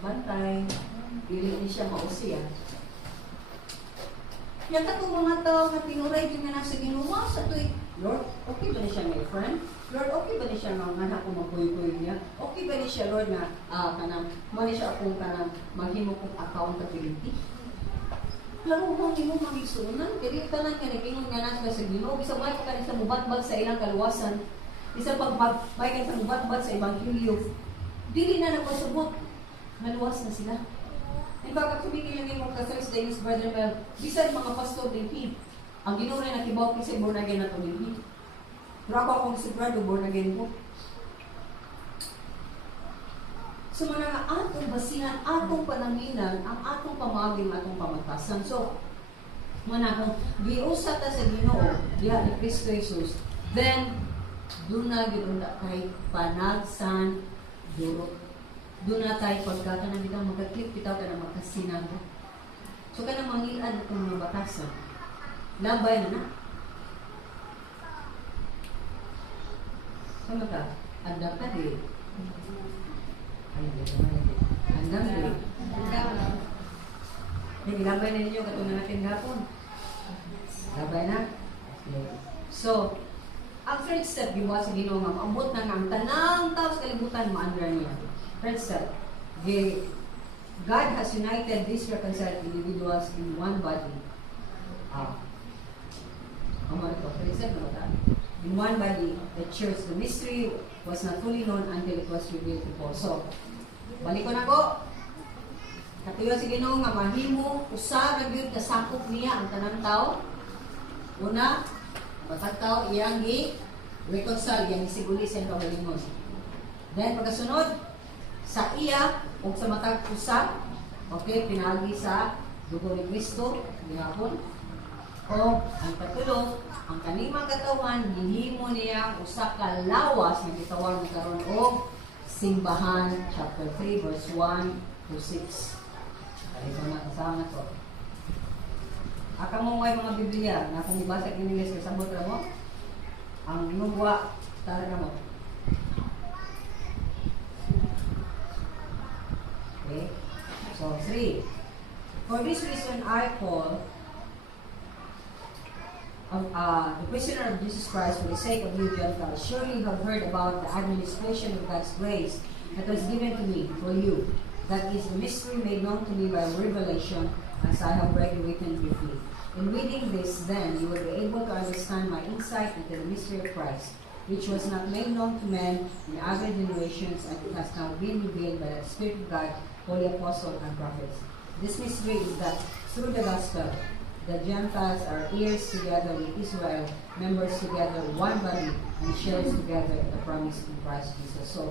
bantay, pili ni siya mausi yan. Yan ka itong mga tao na tinuray din na nasa Ginoo sa tuwi, Lord, okay ba na siya my friend? Lord, okay ba na siya nga anak ko magkuy-kuy niya? Okay ba na siya, Lord, na kanang, mali siya akong kanang maghimo kong accountability? Laro mo ni mo magigsunan, kaya tanan ka nagpingon nga nasa sa Ginoo, bisag may ka sa mubatbat sa ilang kaluwasan, bisag may ka sa mubatbat sa Ebanghelyo, dili na nagpasubot, maluwas na sila. Ang bakit sabihin nila mo kasalis Dennis Brother Mel, bisag mga pastor din ang Ginoo na nakibaw kasi born again na to din. Pero ako akong sigurado born again ko. So, mga nga atong basihan, atong pananginan, ang atong pamaging, atong pamatasan. So, mga kung giusa ta sa Ginoo, diha ni Kristo Jesus, then, doon na gilunda kay panagsan durot. Doon na tayo pagkata na bitang magkaklik, bitaw ka na magkasinag. So, ka na mangilan itong mga batasan. Labay na na. Sama ka? Andang ka di. Hanggang din. Nilabay na ninyo katulad natin hapon. Labay na. So, ang third step, yung sa Ginoo nga, maabot na ng tanang tao sa kalibutan, maandra niya. Third step, God has united these reconciled individuals in one body. Third step na ba? In one body, the church, the mystery was not fully known until it was revealed to Paul. So, balik ko na ko. Katuyo si Ginoo nga mahimo usa ra gyud kasakop niya ang tanang tao. Una, matag tao iyang reconcile, iyang siguli sa pagalingon. Then pagkasunod sa iya ug sa matag usa, okay, pinagi sa dugo ni Kristo gihapon. O ang katulo, ang kanimang katawan gihimo niya usa ka lawas nga gitawag karon og Simbahan chapter 3 verse 1 to 6. Ito na kasama to. Aka mo ay mga Biblia na kung ibasa in English kasabot ra mo ang nugwa tara mo. Okay? So 3. For this reason I Paul, the prisoner of Jesus Christ, for the sake of you Gentiles, surely you have heard about the administration of God's grace that was given to me for you. That is a mystery made known to me by revelation, as I have read and written briefly. In reading this, then, you will be able to understand my insight into the mystery of Christ, which was not made known to men in other generations, and it has now been revealed by the Spirit of God, holy apostles and prophets. This mystery is that through the gospel, the Gentiles are heirs together with Israel, members together, one body, and shares together the promise in Christ Jesus. So,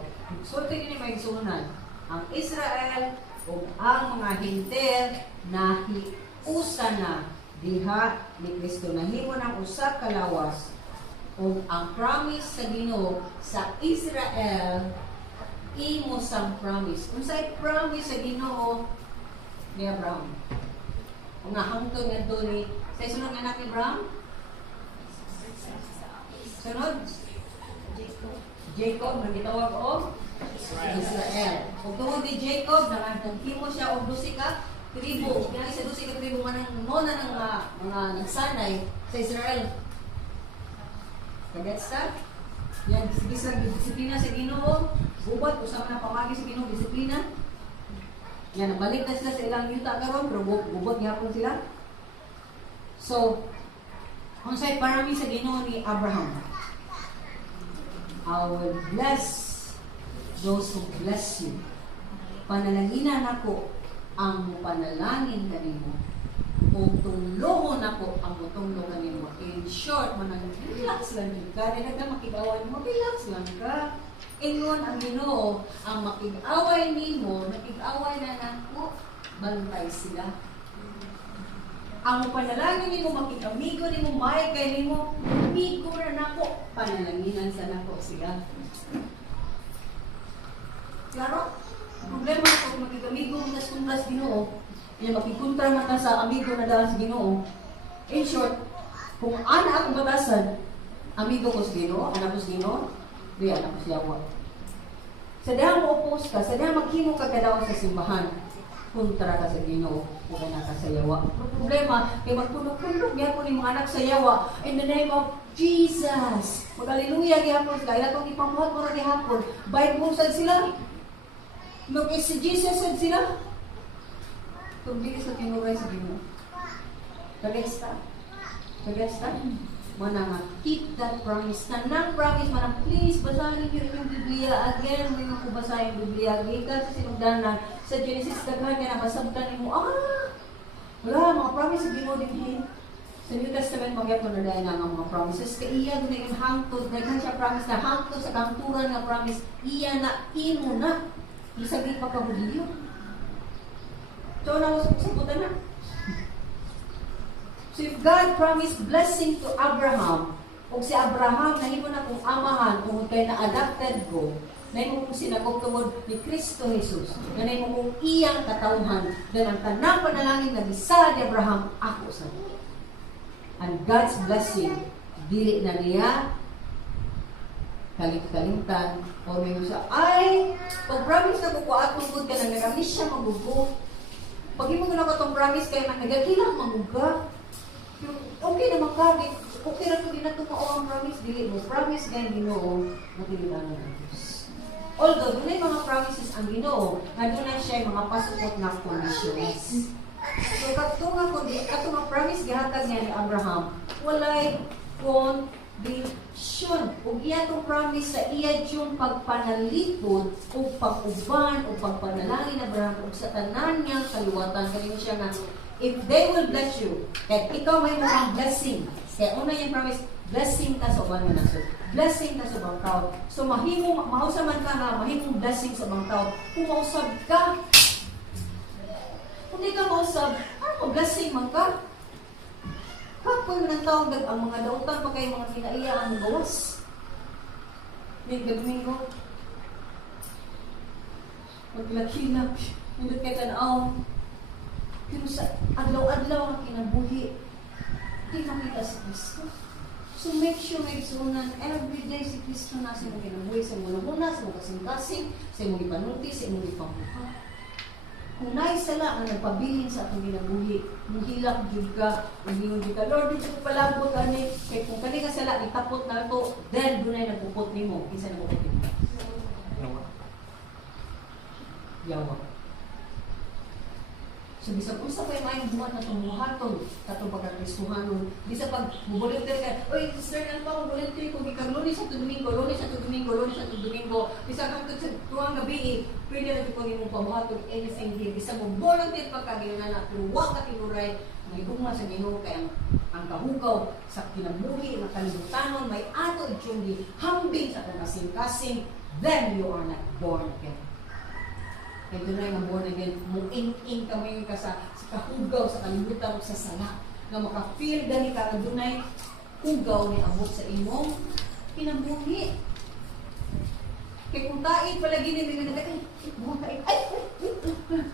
tingin ni may sunan, ang Israel o ang mga Hintil na hiusa na diha ni Kristo, nahimo ng usa ka lawas, o ang promise sa Ginoo sa Israel imo sang promise. Unsay promise sa Ginoo ni Abraham? Kung nahangtod nga doon ni, sa sunod nga natin, Abraham? Sunod? Jacob, nagitawag o? Israel. Kung tungod ni Jacob, nakantangkimo siya o dusika, tribo. Kaya sa dusika tribo, muna ng mga nagsanay sa Israel. Kagets ka? Yan, disiplina sa Ginoo. Bubat, usama na pamagi sa Ginoo, disiplina. Yan, nabalik na sila sa ilang yuta karon, pero bubot gihapon sila. So, kung sa'y parami sa Ginoo ni Abraham, I will bless those who bless you. Panalaginan ako ang panalangin kanimo. Kung tulungon ako ang mutulong kanimo. In short, manang relax lang ka. Dahil na makigawan mo, relax lang ka. Ingon ang Ginoo, ang makig-away nimo, nakig-away na nako, bantay sila. Ang panalangin nimo, makig-amigo nimo, may kay nimo, amigo na nako, panalanginan sa nako sila. Klaro? Problema kung makig-amigo mo nas Ginoo, yung makig-kontra man ka sa amigo na dahil sa Ginoo. In short, kung ana akong batasan, amigo ko sa Ginoo, anak ko sa Ginoo, di anak ko siya mo. Sa dahang mo-oppose ka, sa dahang maghimo ka kadaw sa simbahan, kontra ka sa Ginoo, o ka na ka sa yawa. Ang problema, kay magpunog-punog gyapon ni mga anak sa yawa, in the name of Jesus. Mag-aleluya gyapon sila, ila itong ipamuhat mo na gihapon, Bible sad sila, mag-exegesis sad sila, tugli sa tinuray sa Ginoo. Kagets ka? Kagets ka? Manang keep that promise. Tanang promise, manang please, basahin niyo yung Biblia again. May mga basahin yung Biblia. Gikan sa sinugdanan. Sa Genesis, daghan ka na basabtan mo. Wala, mga promise, hindi mo din. Sa New Testament, magyapon na dahil nga mga promises. Kaya iya na yung hangtod. Daghan siya promise na hangtod sa kanturan nga promise. Iya na, imo na. Isagin pa ka Hulyo. So, nasabutan na. So if God promised blessing to Abraham, kung si Abraham nahimo na kong amahan, kung kay na-adopted ko, nahimo kong sinagog tungod ni Kristo Jesus, na nahimo kong iyang katauhan, then ang tanang panalangin na bisa ni Abraham, ako sa niya. And God's blessing, dili na niya kalimtan, o may siya, ay, pag promise na ko atong good ka na nagamis siya magugo. Pag mo na ko itong promise kayo na nagakilang maguga, okay naman ka, okay na ito din na tumao ang promise, dili mo. Promise kayo Ginoo, matilibanan ng Diyos. Although, doon ay mga promises ang Ginoo, na doon ay siya mga pasukot na conditions. So, katunga ko di, katong promise gihatag niya ni Abraham, walay condition. Ug iya tong promise sa iya yung pagpanalitod o pag-uban o pagpanalangin na Abraham ug sa tanan niyang kaliwatan. Kaya siya nga, if they will bless you, kahit ikaw may mga blessing, kaya una yung promise, blessing ka sa ubang nga nasod. Blessing ka sa ubang tao. So, mahusaman ka nga, mahimong blessing sa ubang tao. Kung mausab ka, kung di ka mausab, ano blessing man ka? Kapoy mo ng taong ang mga dautan pa kayo mga kinaiya ang gawas. May gagmingo. Maglakilap. Nindot kayo tanaw. Pero sa adlaw-adlaw ang kinabuhi, di makita si Kristo. So make sure may sunan everyday si Kristo na sa mong kinabuhi, sa mong muna, sa mong kasing-kasing, sa mong ipanulti, sa mong ipamuha. Kung naisala ang nagpabilin sa atong ginabuhi, muhilak jud ka, ingon jud ka, Lord, dito ko palabot ani, kay kung kani ka sala itapot na to, then dunay nagpupot nimo, kinsa nagpupot nimo? Yawa. So, bisag unsa pa yung mayong buhat na tumuhaton, katong pagkakristuhanon, bisag pag volunteer ka, oy, sister, ano pa akong volunteer ko, ikang lunes sa Domingo, lunes sa Domingo, lunes sa Domingo, bisag hangtod sa tuwang gabi, pwede na ito kung imong pabuhaton, anything here, bisag mo volunteer pagkagina na, pero wag ka tinuray, nagiguma sa Ginoo kay ang kahugaw sa kinabuhi ng kalibutanon, may ato itsyondi, hambing sa itong kasing-kasing, then you are not born again. Kaya doon na yung born again, muing-ing kami ka sa kahugaw, sa kalimutan o sa sala. Na maka-feel gani ka na doon na hugaw ni abot sa imong kinabuhi. Kaya kung tain palagi nila buha tain,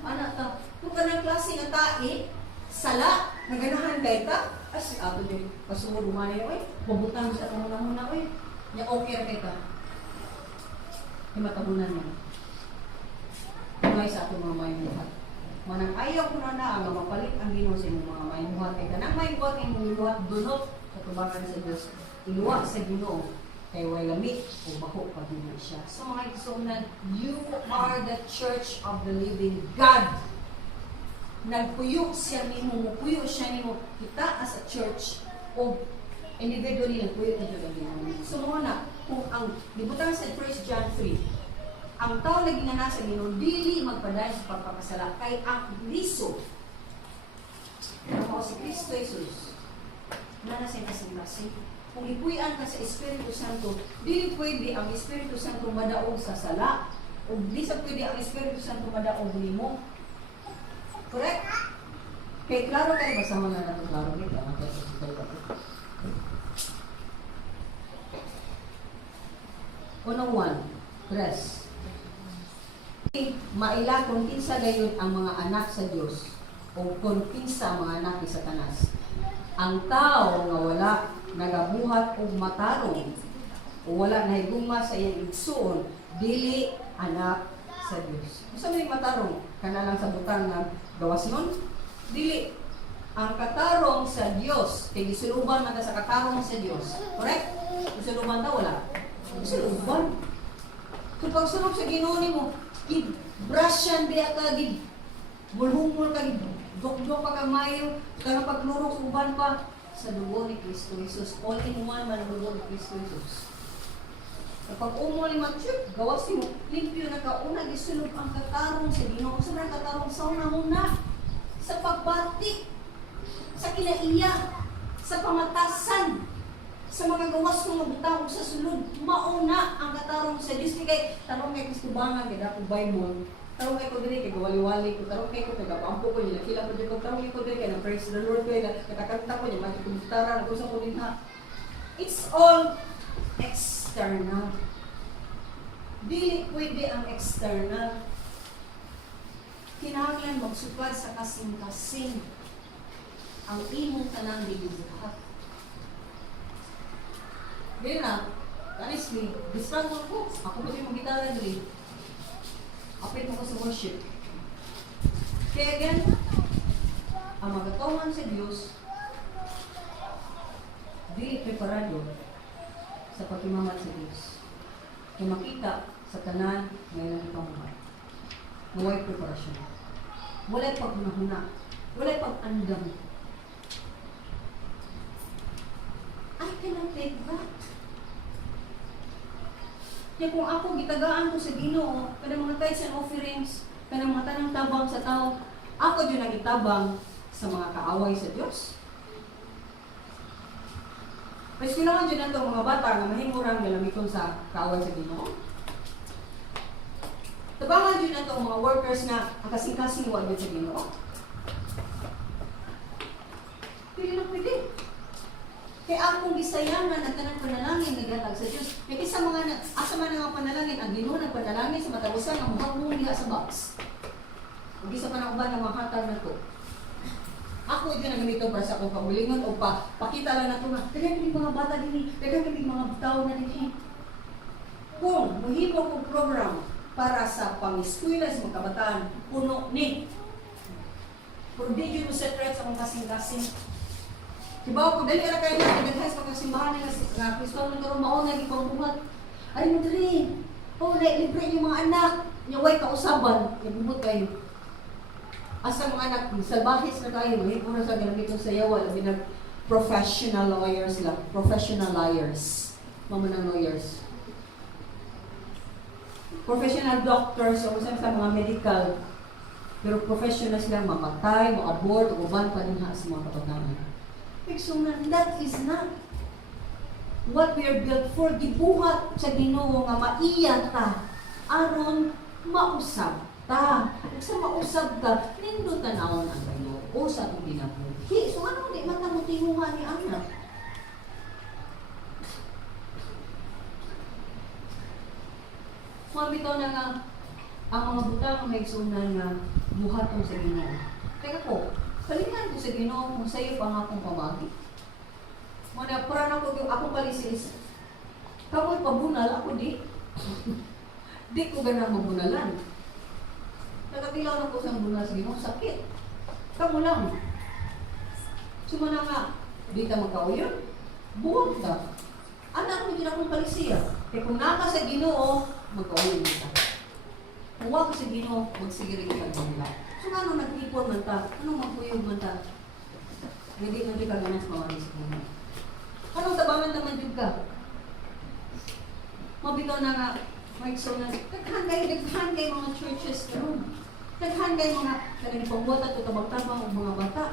anak ta, kung ka ng klase na tain, sala, naganahan kayo ka, as ato din, pasunod umani na, bubutang sa muna-muna, niya okay ra kayo ka. Himatabunan mo. May sa atong mga maymuhat. Manang ayaw ko na ang mapalit ang Ginoo sa imong mga maymuhat. Kaya kanang maymuhat ang imong iluhat, dunot sa tubangan sa Diyos. Iluwa sa Ginoo. Kaya way lamit o baho pag hindi siya. So mga igsunan, you are the church of the living God. Nagpuyo siya nimo, mupuyo siya nimo. Kita as a church o individually nagpuyo na dyan ang Ginoo. So mga na, kung ang libutang sa 1 John 3, ang tao na ginana sa Ginoo dili magpadayon sa pagpapasala kay ang liso si Kristo Jesus na nasa kasing-kasing. Kung ipuy-an ka sa Espiritu Santo, dili pwede ang Espiritu Santo madaog sa sala o di sa pwede ang Espiritu Santo madaog nimo. Correct? Kay klaro kayo basta mo na nato klaro nito ang unang one, press. Maila kung kinsa gayon ang mga anak sa Dios o kung kinsa mga anak ni Satanas. Ang tao nga wala nagabuhat og matarong o wala nahigugma sa iyang igsuon dili anak sa Dios. Usa may matarong kana lang sa butang nga gawas nun? Dili. Ang katarong sa Dios kay gisuluban man ta sa katarong sa Dios. Correct? Gisuluban ta wala. Gisuluban. So pagsulog sa Ginoo nimo, gid brasyan biya ka gid bulhumol ka gid dokdok pa ka mayo kana paglurok uban pa sa dugo ni Kristo Jesus. All in one man dugo ni Kristo Jesus. Kapag umol ni matchuk gawas mo limpyo na ka una gisulod ang katarong sa Ginoo. Sa mga katarong sa una sa pagbati sa kinaiya sa pamatasan sa mga gawas kong mabutang sa sulod, mauna ang katarong sa Diyos. Kaya tarong kay Kristo bangan, kay Dapo Bible, tarong kay ko dili, kay gawali-wali ko, tarong kay ko, kay kapampo ko niya, nakila ko dyan ko, tarong kay ko dili, kay na-praise the Lord ko, nakakanta ko niya, makikumutara, nag-usap ko din ha. It's all external. Dili pwede ang external. Kinahanglan magsupad sa kasing-kasing ang imong tanang gibuhat. Dili na, honestly, distracted ko. Ako pa rin mag-gitara dili. Apit mo ko sa worship. Kaya again, ang magatungan sa Diyos, dili preparado sa pagkimamat sa Diyos. Kaya makita sa tanan ngayon ang pamuhay. Naway preparasyon. Walay paghunahuna. Walay pag-andam. I cannot take that. Kaya kung ako gitagaan ko sa Ginoo, kanang mga tithes and offerings, kanang mga tanang tabang sa tao, ako din ang itabang sa mga kaaway sa Diyos. Mas kailangan dyan nato mga bata na mahimurang galamiton sa kaaway sa Ginoo. Tabangan dyan nato mga workers na ang kasing-kasing wag sa Ginoo. Pili na pwede. Kaya akong gisayangan ang tanang panalangin naglatag sa Diyos. Kaya sa mga asa man nga panalangin, ang Ginoo nagpanalangin sa matagusan ang muhang diha sa box. Hindi sa panauban ng mga hatag na to. Ako ito na gamito para sa akong kamulingon o pakita lang na ito na kaya hindi mga bata din, kaya hindi mga tao na din. Kung muhimo kong program para sa pang-eskwela sa mga kabataan, puno ni. Pero di yun mo set right sa mga kasing-kasing. Diba ko, dali ara kayo na, nagdahas pagkasimbahan nga Kristo na karoon maon na ipang buhat. Ay mo dali, libre yung mga anak, nyaway kausaban, nabubot kayo. Asa mga salbahis na tayo, hindi ko na sa ginamit sa yawa, labi nag professional lawyers lang. Professional liars. Mamunang lawyers. Professional doctors, o sa mga medical. Pero professional sila, mamatay, ma-abort, o uban pa din sa mga kapatanan. So, that is not what we are built for. Gibuhat sa Ginoo nga maiya ta, aron mausab ta. Ug sa mausab ta, nindot tanawon ang Ginoo sa atong ginabuhi. So ano di man ta motibuhan ni anak? Mabitaw na nga ang mga butang may sunan nga buhaton sa Ginoo. Teka po, palingan ko sa Ginoo kung sayo pa nga akong pamagi. Muna, para na ko yung akong palisis. Kamoy pabunal, ako di. Di ko ganang mabunalan. Nagatilaw na ko sa bunal sa Ginoo, sakit. Kamu lang. Sumana nga, di ta magkauyon. Buwag ta. Anak mo din akong palisiya. Kaya kung naka sa Ginoo, magkauyon kita. Kung wag sa Ginoo, magsigiring ka nila. So nga nung nag-ipon man ta, anong magkuyog man ta? Hindi ka ganas mga risk mo. Anong tabangan naman din ka? Mabitaw na nga, Mike, so na, naghan kay mga churches karon. Naghan kay mga kanang pangbuhat at tabang-tabang ng mga bata.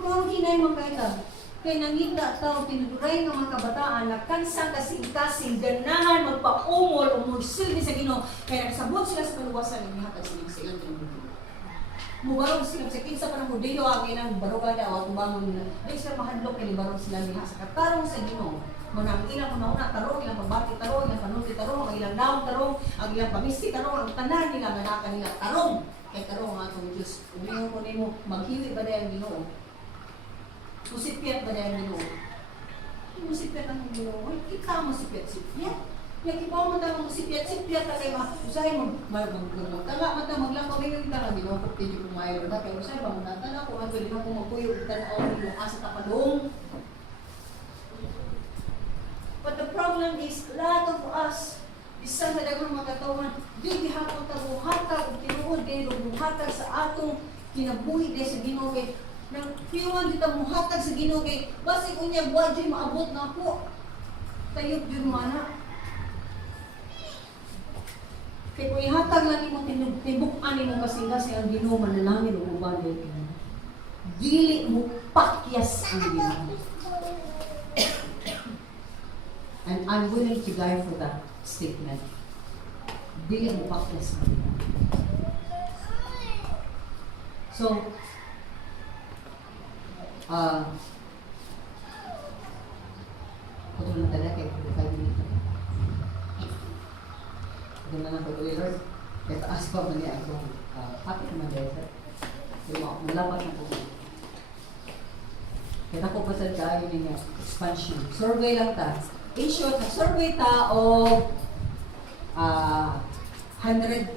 Pero ang hinay mo kay ta, kay nangita tao, tinuduray ng mga kabataan, nagkansang kasing-kasing, ganahan, magpa-umol, umursil sa Ginoo, kaya nagsabot sila sa kaluwasan, naghatag silang tinuduray. Mubarog sila sa kinsa pa ng Hudiyo ang ilang barogada o tubangon nila. Dahil sila mahadlok kay barog sila niya sa katarong sa Ginoo. Manang ilang una tarong, ilang pabati tarong, ilang panuti tarong, ang ilang daon tarong, ang ilang pamisti tarong, ang tanan nila nga naka nila tarong. Kay tarong ang atong Diyos. Umingon ko nimo, maghiwi ba dahil ang Ginoo? Musipyat ba dahil ang Ginoo? Musipyat ang Ginoo. Ay, kita mo sipyat. Yang ibaw mo tayo sipyat ka kayo usahay magtala mata maglang pamilyon ka nga ginokop din yung kumayo na kaya usahay mamunatan ako ang pwede na kung magpuyog tanaw yung asa tapadong. But the problem is, a lot of us, isa sa dagang magkatawan, di gihapon ta buhatag o tinuod kayo buhatag sa atong kinabuhi kayo sa Ginoo kay nang piwan kita buhatag sa Ginoo kay basig unya buwadyoy maabot na ako. Tayog yun mana. Kaya kung ihatag lang mo tibukan mo kasing-kasing ang Ginoo manalangin o uban dito. Dili mo pakyas ang Ginoo. And I'm willing to die for that statement. Dili mo pakyas ang Ginoo. So, ito na talaga kay 45 minutes. Doon na lang patuloy, Lord. Kaya taas pa man niya akong happy naman dahil sa malapat na po. Kaya ako pa sa tayo niya expansion. Survey lang ta. In short, survey ta o 100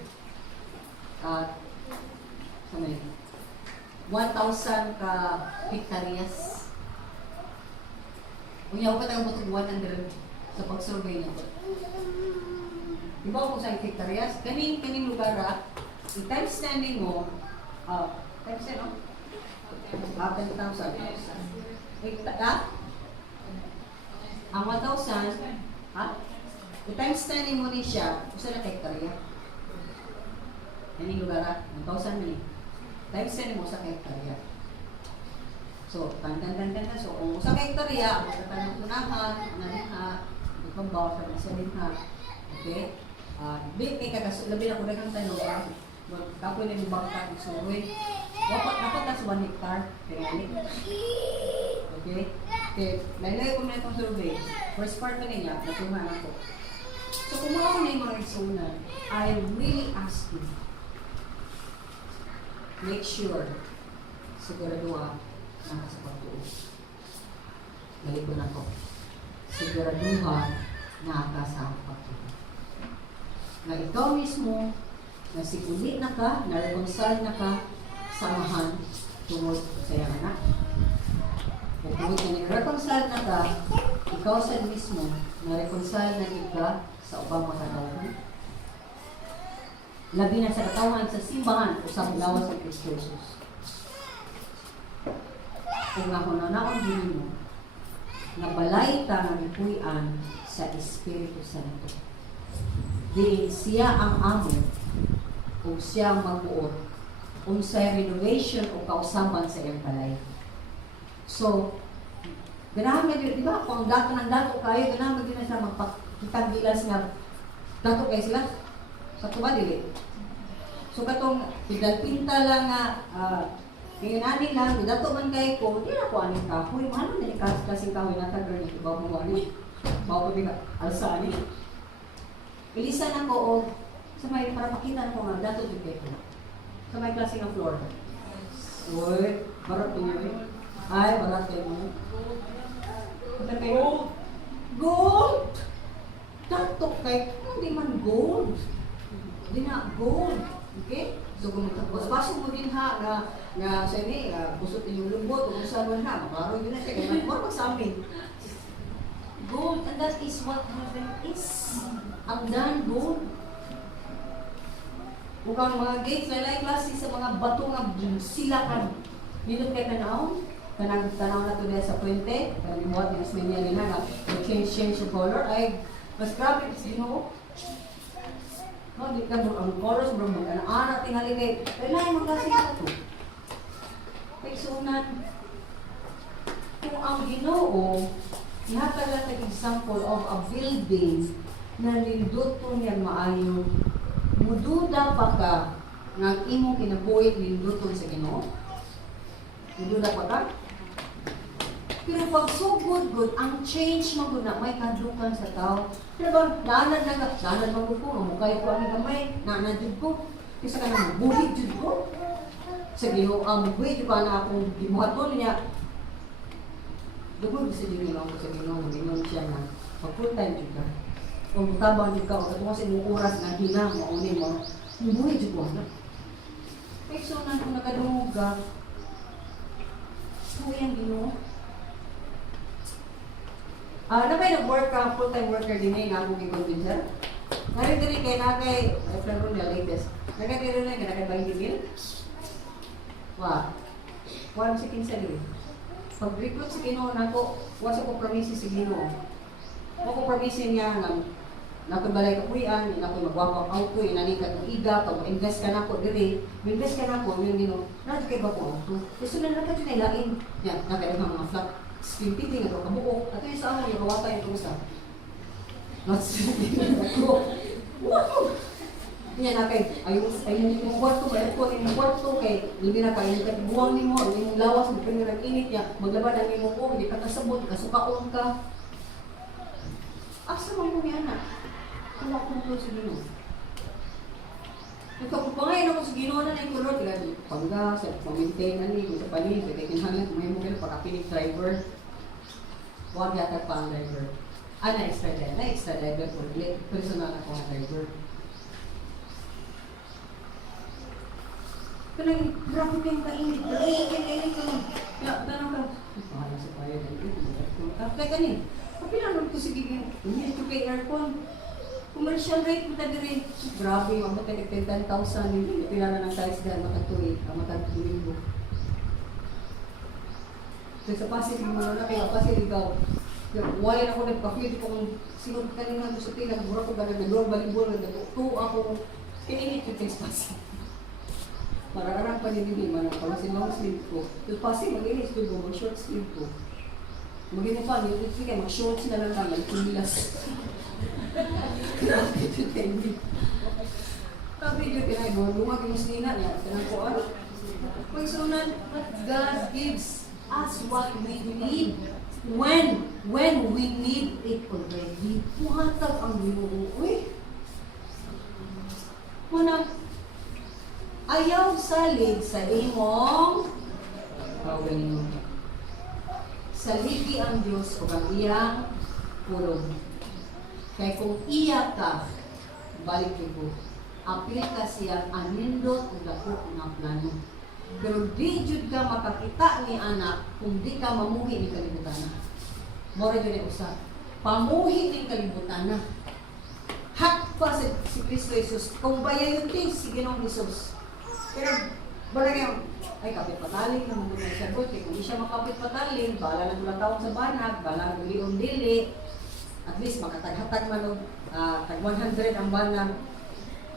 1,000 ka hectareas. Unya ko tayo mo 100 sa pag-survey na po. Diba kung sa hectareas, kaning lugar i-times 10 mo, times 10, no? 10,000. Ang 1,000, i-times 10 mo ni siya, kung saan na hectarea? Kaning lugar 1,000 mali. Times 10 mo sa hectarea. So, so kung sa hectarea, magtatanong tunahan, naniha, ikabaw, sa okay? Kay labi na ko daghang tanong kapoy na bangka so dapat na sa 1 hectare kaya okay laylay ko na itong survey first part na niya natuman ako so kung mao na yung mga igsunan I really ask you make sure siguraduha nakasapat ko balik ko na ko siguraduha nakasapat ko na ikaw mismo, na sikuli na ka, na-reconcile na ka, samahan tungod sa iyang anak. Kung tungod na ni-reconcile na ka, ikaw sa mismo, na-reconcile na ka sa ubang makatawag. Labi na sa katawan sa simbahan o sa lawas sa Kristo Jesus. Kung ako na naon din mo, nga balay ta nga gipuy-an sa Espiritu Santo. Diin siya ang amo o siya ang magbuot kung sa renovation o kausaban sa iyang balay. So, ganahan nga di ba? Kung dato ng dato kayo, ganahan nga na siya magpakitang gilas nga dato kayo sila. Sa tuba, dili. So, katong pinta lang nga pinginani lang, dato man kayo ko, hindi na ko aning kahoy. Mahalo na yung kasing kahoy na tagal niya. Ibaw mo ani. Bawa ko biga, alsa ani. Ilisan ako o sa may para pakita ko nga, dato yung kayo. Sa may klase ng floor. Uy, barat niyo eh. Ay, barat niyo. Gold! Gold! Dato kayo, hindi man gold. Hindi na gold. Okay? So kung pasok mo din ha na sa ini busot yung lubot kung saan man ha makaro yun na siya kaya mo sa amin. Gold, and that is what heaven is. Ang daan gold. Kung ang mga gates na klase sa mga bato nga silakan. Yun kay tanaw tanaw na to sa puente kaya limuhat din sa niya rin na change yung color ay mas grabe kasi Ginoo. No, di ka ang chorus bro mo ana tingali kay lain mo kasi ito. Kay sunan kung ang Ginoo ihatag lang ang example of a building na linduton yan maayo. Mududa pa ka ng imong kinabuhi linduton sa Ginoo? Mududa pa ka? Pero pag so good, ang change mo na may kadukan sa tao. Pero ba, naanad mo ko, mamukay ko ang gamay, naanad jud ko. Kasi ka na buhit jud ko. Sa Ginoo, buhit jud pa na akong gibuhaton niya. Dugod sa Ginoo ako sa Ginoo, Ginoo siya na pag full time jud ka. Kung mutabang jud ka, kung kasi mong oras na hina, maunin mo, buhit jud ko na. Kaya so na kung nakadungog ka, so yung Ginoo. Na kayo nag-work ka, full-time worker din nga akong i-convincer. Ngayon din kayo na kay, friend ko niya latest, nagkakiro na yung nakakabay din. Wow. Walang si Kinsa din. Pag-recruit si Ginoo na ko, wasa ko promise si Ginoo. Ako promise niya na nakubalay ka puyan, na ako mag-walk out ko, inani ka kong iga, pag invest ka na ko dire, invest ka na ko, yung Ginoo, natin kayo ba ko auto? Gusto na lang ka dyan ay lain. Yan, nakailang mga flat. Screen painting ako kabuo. Ato yung sa amin, yung kawata yung tusa. Not screen ako. Wow! Yan na kay, ayun yung kwarto, mayroon ko yung kwarto kay, hindi na kayo yung buwang ni mo, yung lawas, magpinir ang init niya, maglaba ng imo ko, hindi ka kasabot, kasukaon ka. Asa man mo niya na? Kung ako mo sa Ginoo. Nagkapupangayin ako sa Ginoo na yung kulot, pangga, sa pag-maintain na niyo, sa panin, sa kakinhangan, may mo kayo, pagkapinig driver. Huwag yata pa ang driver. Na-extra driver po. Personal ako ang driver. Pero grabe kayong kainit. Kainit ka lang. Tanong ka. Pahala sa payo. Kaya kanin. Kapinanong ko sige yung ito kay aircon. Commercial rate mo tayo rin. Grabe, mamatay nag 10,000. Hindi pinala ng size dahil matagtuwi. Matagtuwi mo. So sa Pasig mo na kaya Pasig ikaw. Wala na ako nagpa-feel kung sino kanina ko sa pila, mura ko ba nag-door balibol, nag-tuwa ako. Kininit yung sa Pasig. Mararang panibigay man ako kasi long sleeve ko. Sa Pasig, mag-inis ko yung short sleeve ko. Mag-inis pa, mag-shorts na lang mag-tumilas. Grabe ito tayo. Sabi nyo, kinay mo, lumag yung sinina niya. Tinang ko, ano? Pagsunan, God gives us what we need when we need it already. Muhatag ang Ginoo. Uy! Muna, ayaw salig sa imong kawin. Saligi ang Diyos o ang iyang pulong. Kaya kung iya ka, balik ko, apil ka siya anindot o dako nga plano. Pero di jud ka makakita ni anak kung di ka mamuhi ni kalibutan na. Mora jud ni usa. Pamuhi ni kalibutan na. Hak pa si Kristo Jesus. Kung bayan yung things, si Ginoong Jesus. Pero, barang yung, ay, kapit pataling naman doon sa sagot. Kung hindi siya makapit pataling, bala na tulang taon sa banag, bala na dili. At least, makataghatag man og tag 100 ang banag.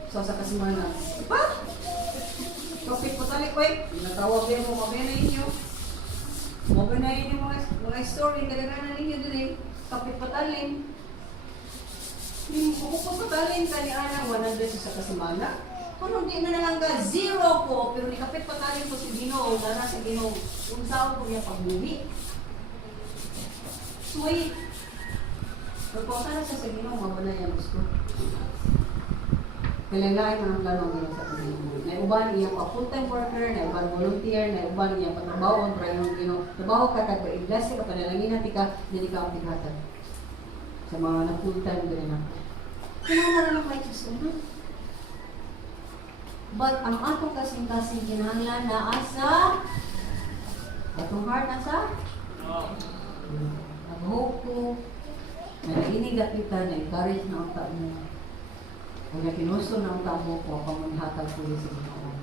So, sa kasimana, pa! Kapit pataling, natawag din mo, mabinayin niyo. Mabinayin niyo mga story, kadaganan ninyo din kapit pataling. Hindi mo ko pataling ka ni Ana, 100 sa kasimana. Kung hindi na lang ka, 0 ko, pero nikapit pataling ko si Ginoo, dara sa Ginoo, kung saan ko niya pagbuhi. Sweet. Pagpunta na siya sa Ginoo, mabanayan gusto. Kailangan ang plano nila sa Ginoo. Na uban niya pa full-time worker, na uban volunteer, na uban niya pa trabaho, trabaho ka kag iglesia ka panalangin natin ka, hindi ka ang tighatag. Sa mga na full-time din na. Kailangan na lang may susunod. But ang atong kasing-kasing kinahanglan na asa atong heart nasa nag-hope ko na nainigat kita, na-encourage na ang tao mo o na kinusto na ang tao mo ko pamunhatag ko sa Ginoo.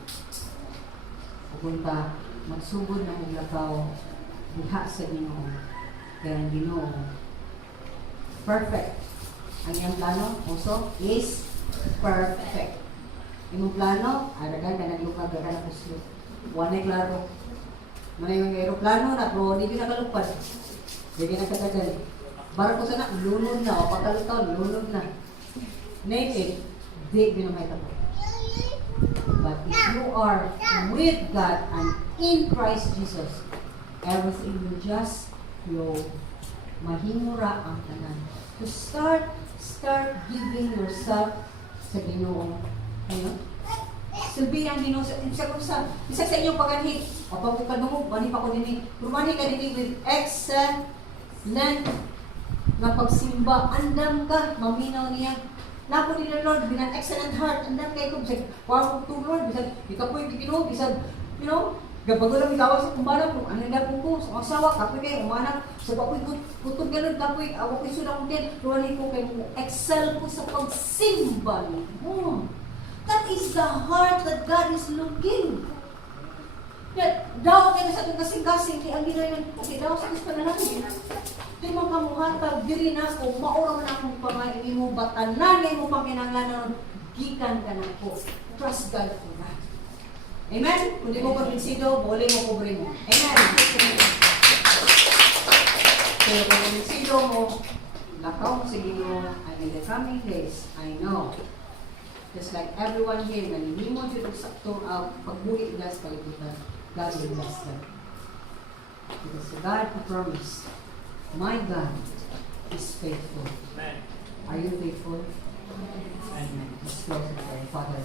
Pupunta magsugod na ang lakaw diha sa Ginoo. Kaya ang Ginoo perfect. Ang iyang plano also is perfect. Imong plano, aragan ka naglupag ka na kuslo. Wanay klaro. Manay yung aeroplano na, pero hindi ka nakalupad. Hindi ka nakatagal. Barang ko sana, lunod na, o pagkalutaw, lunod na. Naked, di binamay tapo. But if you are with God and in Christ Jesus, everything will just flow. Mahimura ang tanan. To start giving yourself sa Ginoo. Ayun. Silbi ang Ginoo sa isa sa inyong pagganhit. O pagkadungog, mani pa ko din. Rumani ka din with excellent na pagsimba. Andam ka, maminaw niya. Napo ni Lord, with an excellent heart. Andam kayo kung bisag, warm to Lord, bisag, ikapoy Ginoo, bisag, bago lang itawag sa kumbalang kung ano na po ko, sa asawa, kapoy kayo, umanak, sa bakoy kutog ganun, kapoy, awakoy sulang ko din, ruwalin ko kayo, excel po sa pagsimba mo. That is the heart that God is looking. Daw kayo sa itong kasing-kasing, kaya ang ginayon, okay, daw sa gusto na lang yun. Di mo kamuhatag, diri na ako, maura man akong pangayin mo, batanan, mo pang kinanganan, gikan ka na po. Trust God for that. Amen? Kung di mo kumbinsido, bole mo kubre mo. Amen? Pero kung kumbinsido mo, lakaw mo sa Ginoo, and in the coming days, I know, just like everyone here, naninimod yun sa itong pagbuhi nila sa kalibutan, God will bless them. Because God promised, my God is faithful. Amen. Are you faithful? Amen. Let's close in prayer. Father,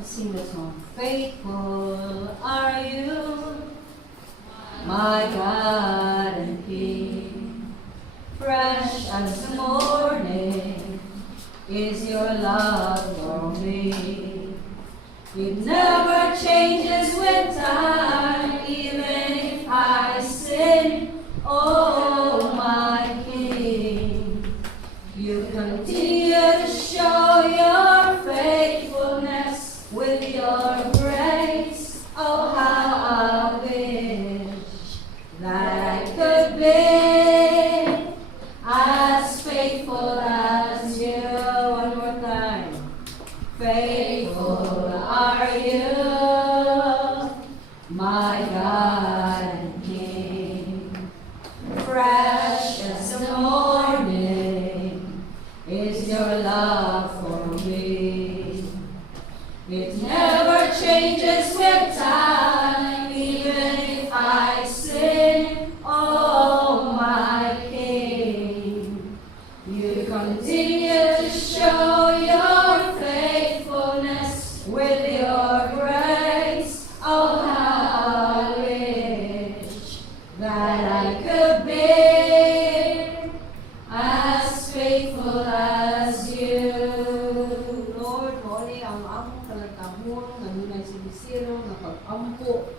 let's sing the song. Faithful are you, my God and King. Fresh as the morning is your love for me. It never changes with time, even if I sin. Oh, my King, you continue to show your faithfulness with your grace. Oh, how I wish that I could be as faithful as you. One more time. Faithful are you, my God and King. Fresh as the morning is your love for me. It never changes with time, even if I sin. Oh, my King, you continue to show your faithfulness with your grace. Oh, how I wish that I could be as faithful as you. Lord, Lord, ang among kalagkahon, nanunay sinisiro, na pag-ampo,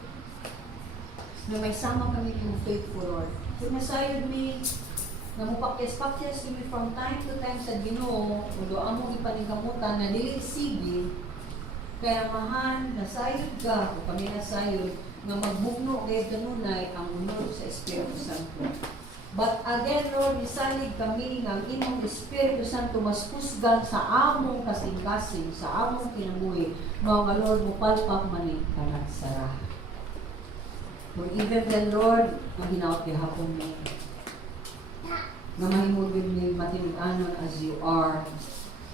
na may sama kami yung faithful, Lord. Sumasayod me, Namupakyas-pakyas kami from time to time sa Ginoo, ulo amo ipaningkamutan na dili sige, kaya mahan, nasayod ka, o kami nasayod, nga magbugno kay kanunay ang unod sa Espiritu Santo. But again, Lord, misalig kami ng imong Espiritu Santo mas pusgan sa among kasing-kasing, sa among kinabuhi, mga Lord, mupalpak manig kanat sara. For even the Lord, ang hinaot gihapon mo, na mahimugid ni matinig-anon as you are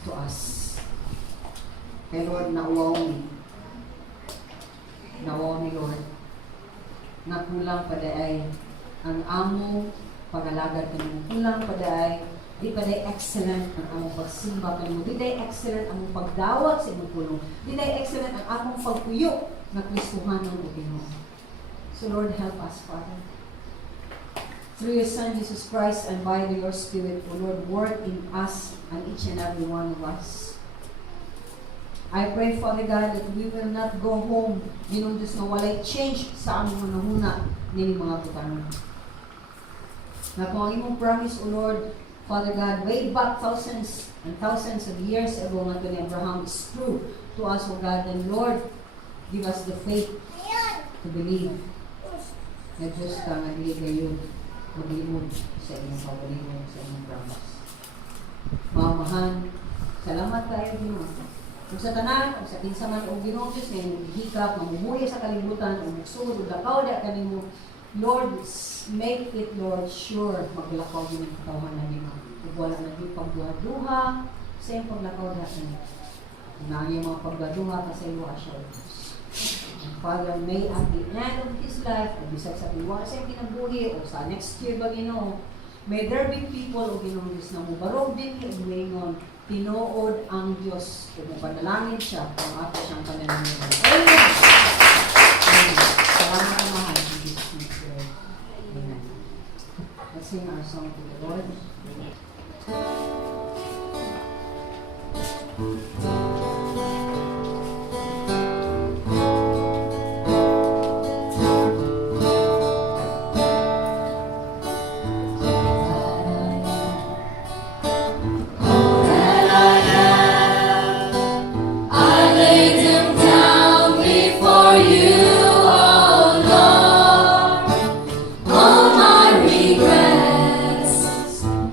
to us. Kay Lord, nauwaw ni. Nauwaw ni Lord. Nakulang pa ay ang among pag-alagad kanimo. Kulang pa ay di pa day excellent ang among pagsimba kanimo. Di day excellent ang among pagdawat sa imong pulong. Di day excellent ang among pagpuyo na Kristohanon o Ginoo. So Lord, help us, Father. Through your Son, Jesus Christ, and by your Spirit, O Lord, work in us and each and every one of us. I pray, Father God, that we will not go home, Diyos na walay change sa aming manahuna nini mga butanon. Na kung ang imong promise, O Lord, Father God, way back thousands and thousands of years ago nga ni Abraham is true to us, O God, and Lord, give us the faith to believe na Diyos ka nga dili kayo maglimod sa inyong pagalimod sa inyong promise. Mamahan, salamat tayo, Ginoo. Kung sa tanan, o sa kinsaman o Ginoo Diyos, na inyong hihikap, mamumuya sa kalibutan, o magsugod, o lakaw da kanimo, Lord, make it, Lord, sure, maglakaw din ang katawan na Ginoo. Kung wala na din pagduha-duha, sa iyong paglakaw da kanimo. Na ang mga pagduha-duha, kasi iyo asya o Diyos. Father, may at the end of his life, o bisag sa tiwa sa kinabuhi, o sa next year ba Ginoo, may there be people o Ginoo Diyos na mubarog din o buhingon, tinuod ang Diyos, o mapadalangin siya, kung ato siyang panalangin. Amen! Amen. Salamat ang mahal in Jesus' name. Amen. Let's sing our song to the Lord.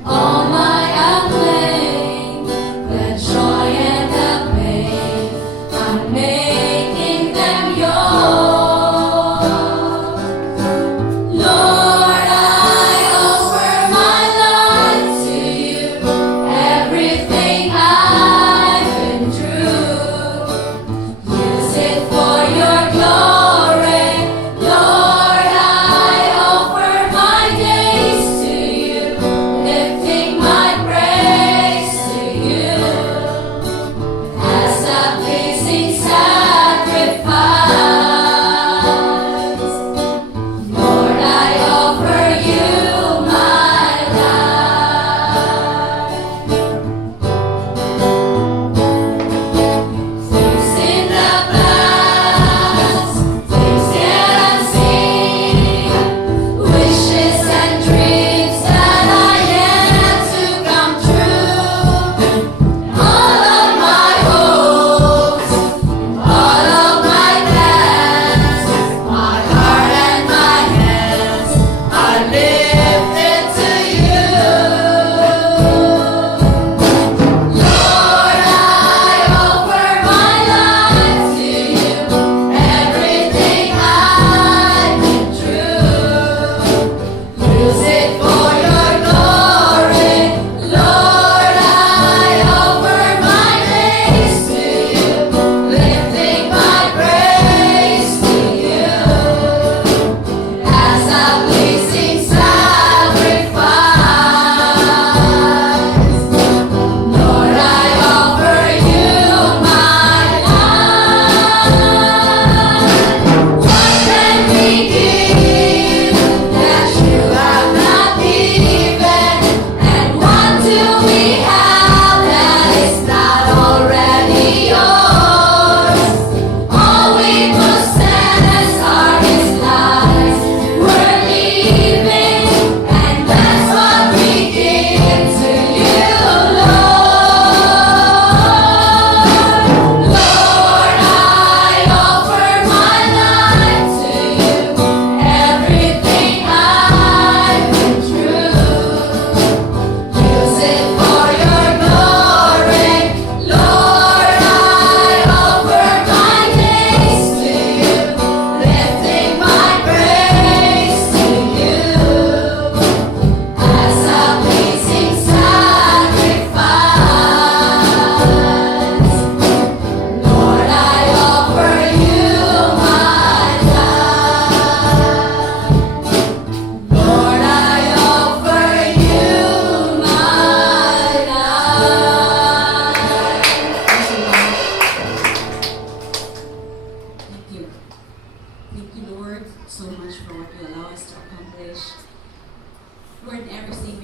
All my acclaim, the joy and the pain.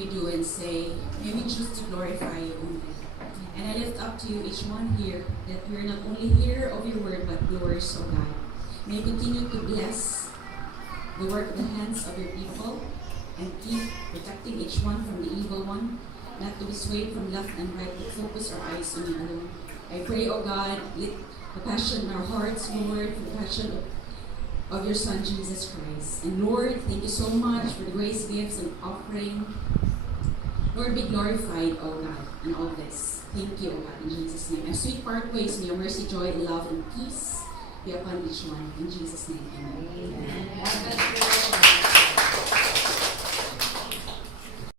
we do and say, may we choose to glorify you only. And I lift up to you each one here that we are not only hearer of your word but doers, O God. May you continue to bless the work of the hands of your people and keep protecting each one from the evil one, not to be swayed from left and right, but focus our eyes on you alone. I pray, O God, let the passion in our hearts, Lord, for the passion of your Son, Jesus Christ. And Lord, thank you so much for the grace gifts and offering. Lord, be glorified, O God, in all this. Thank you, O God, in Jesus' name. And sweet pathways, may your mercy, joy, love, and peace be upon each one. In Jesus' name, amen. Amen. God bless you.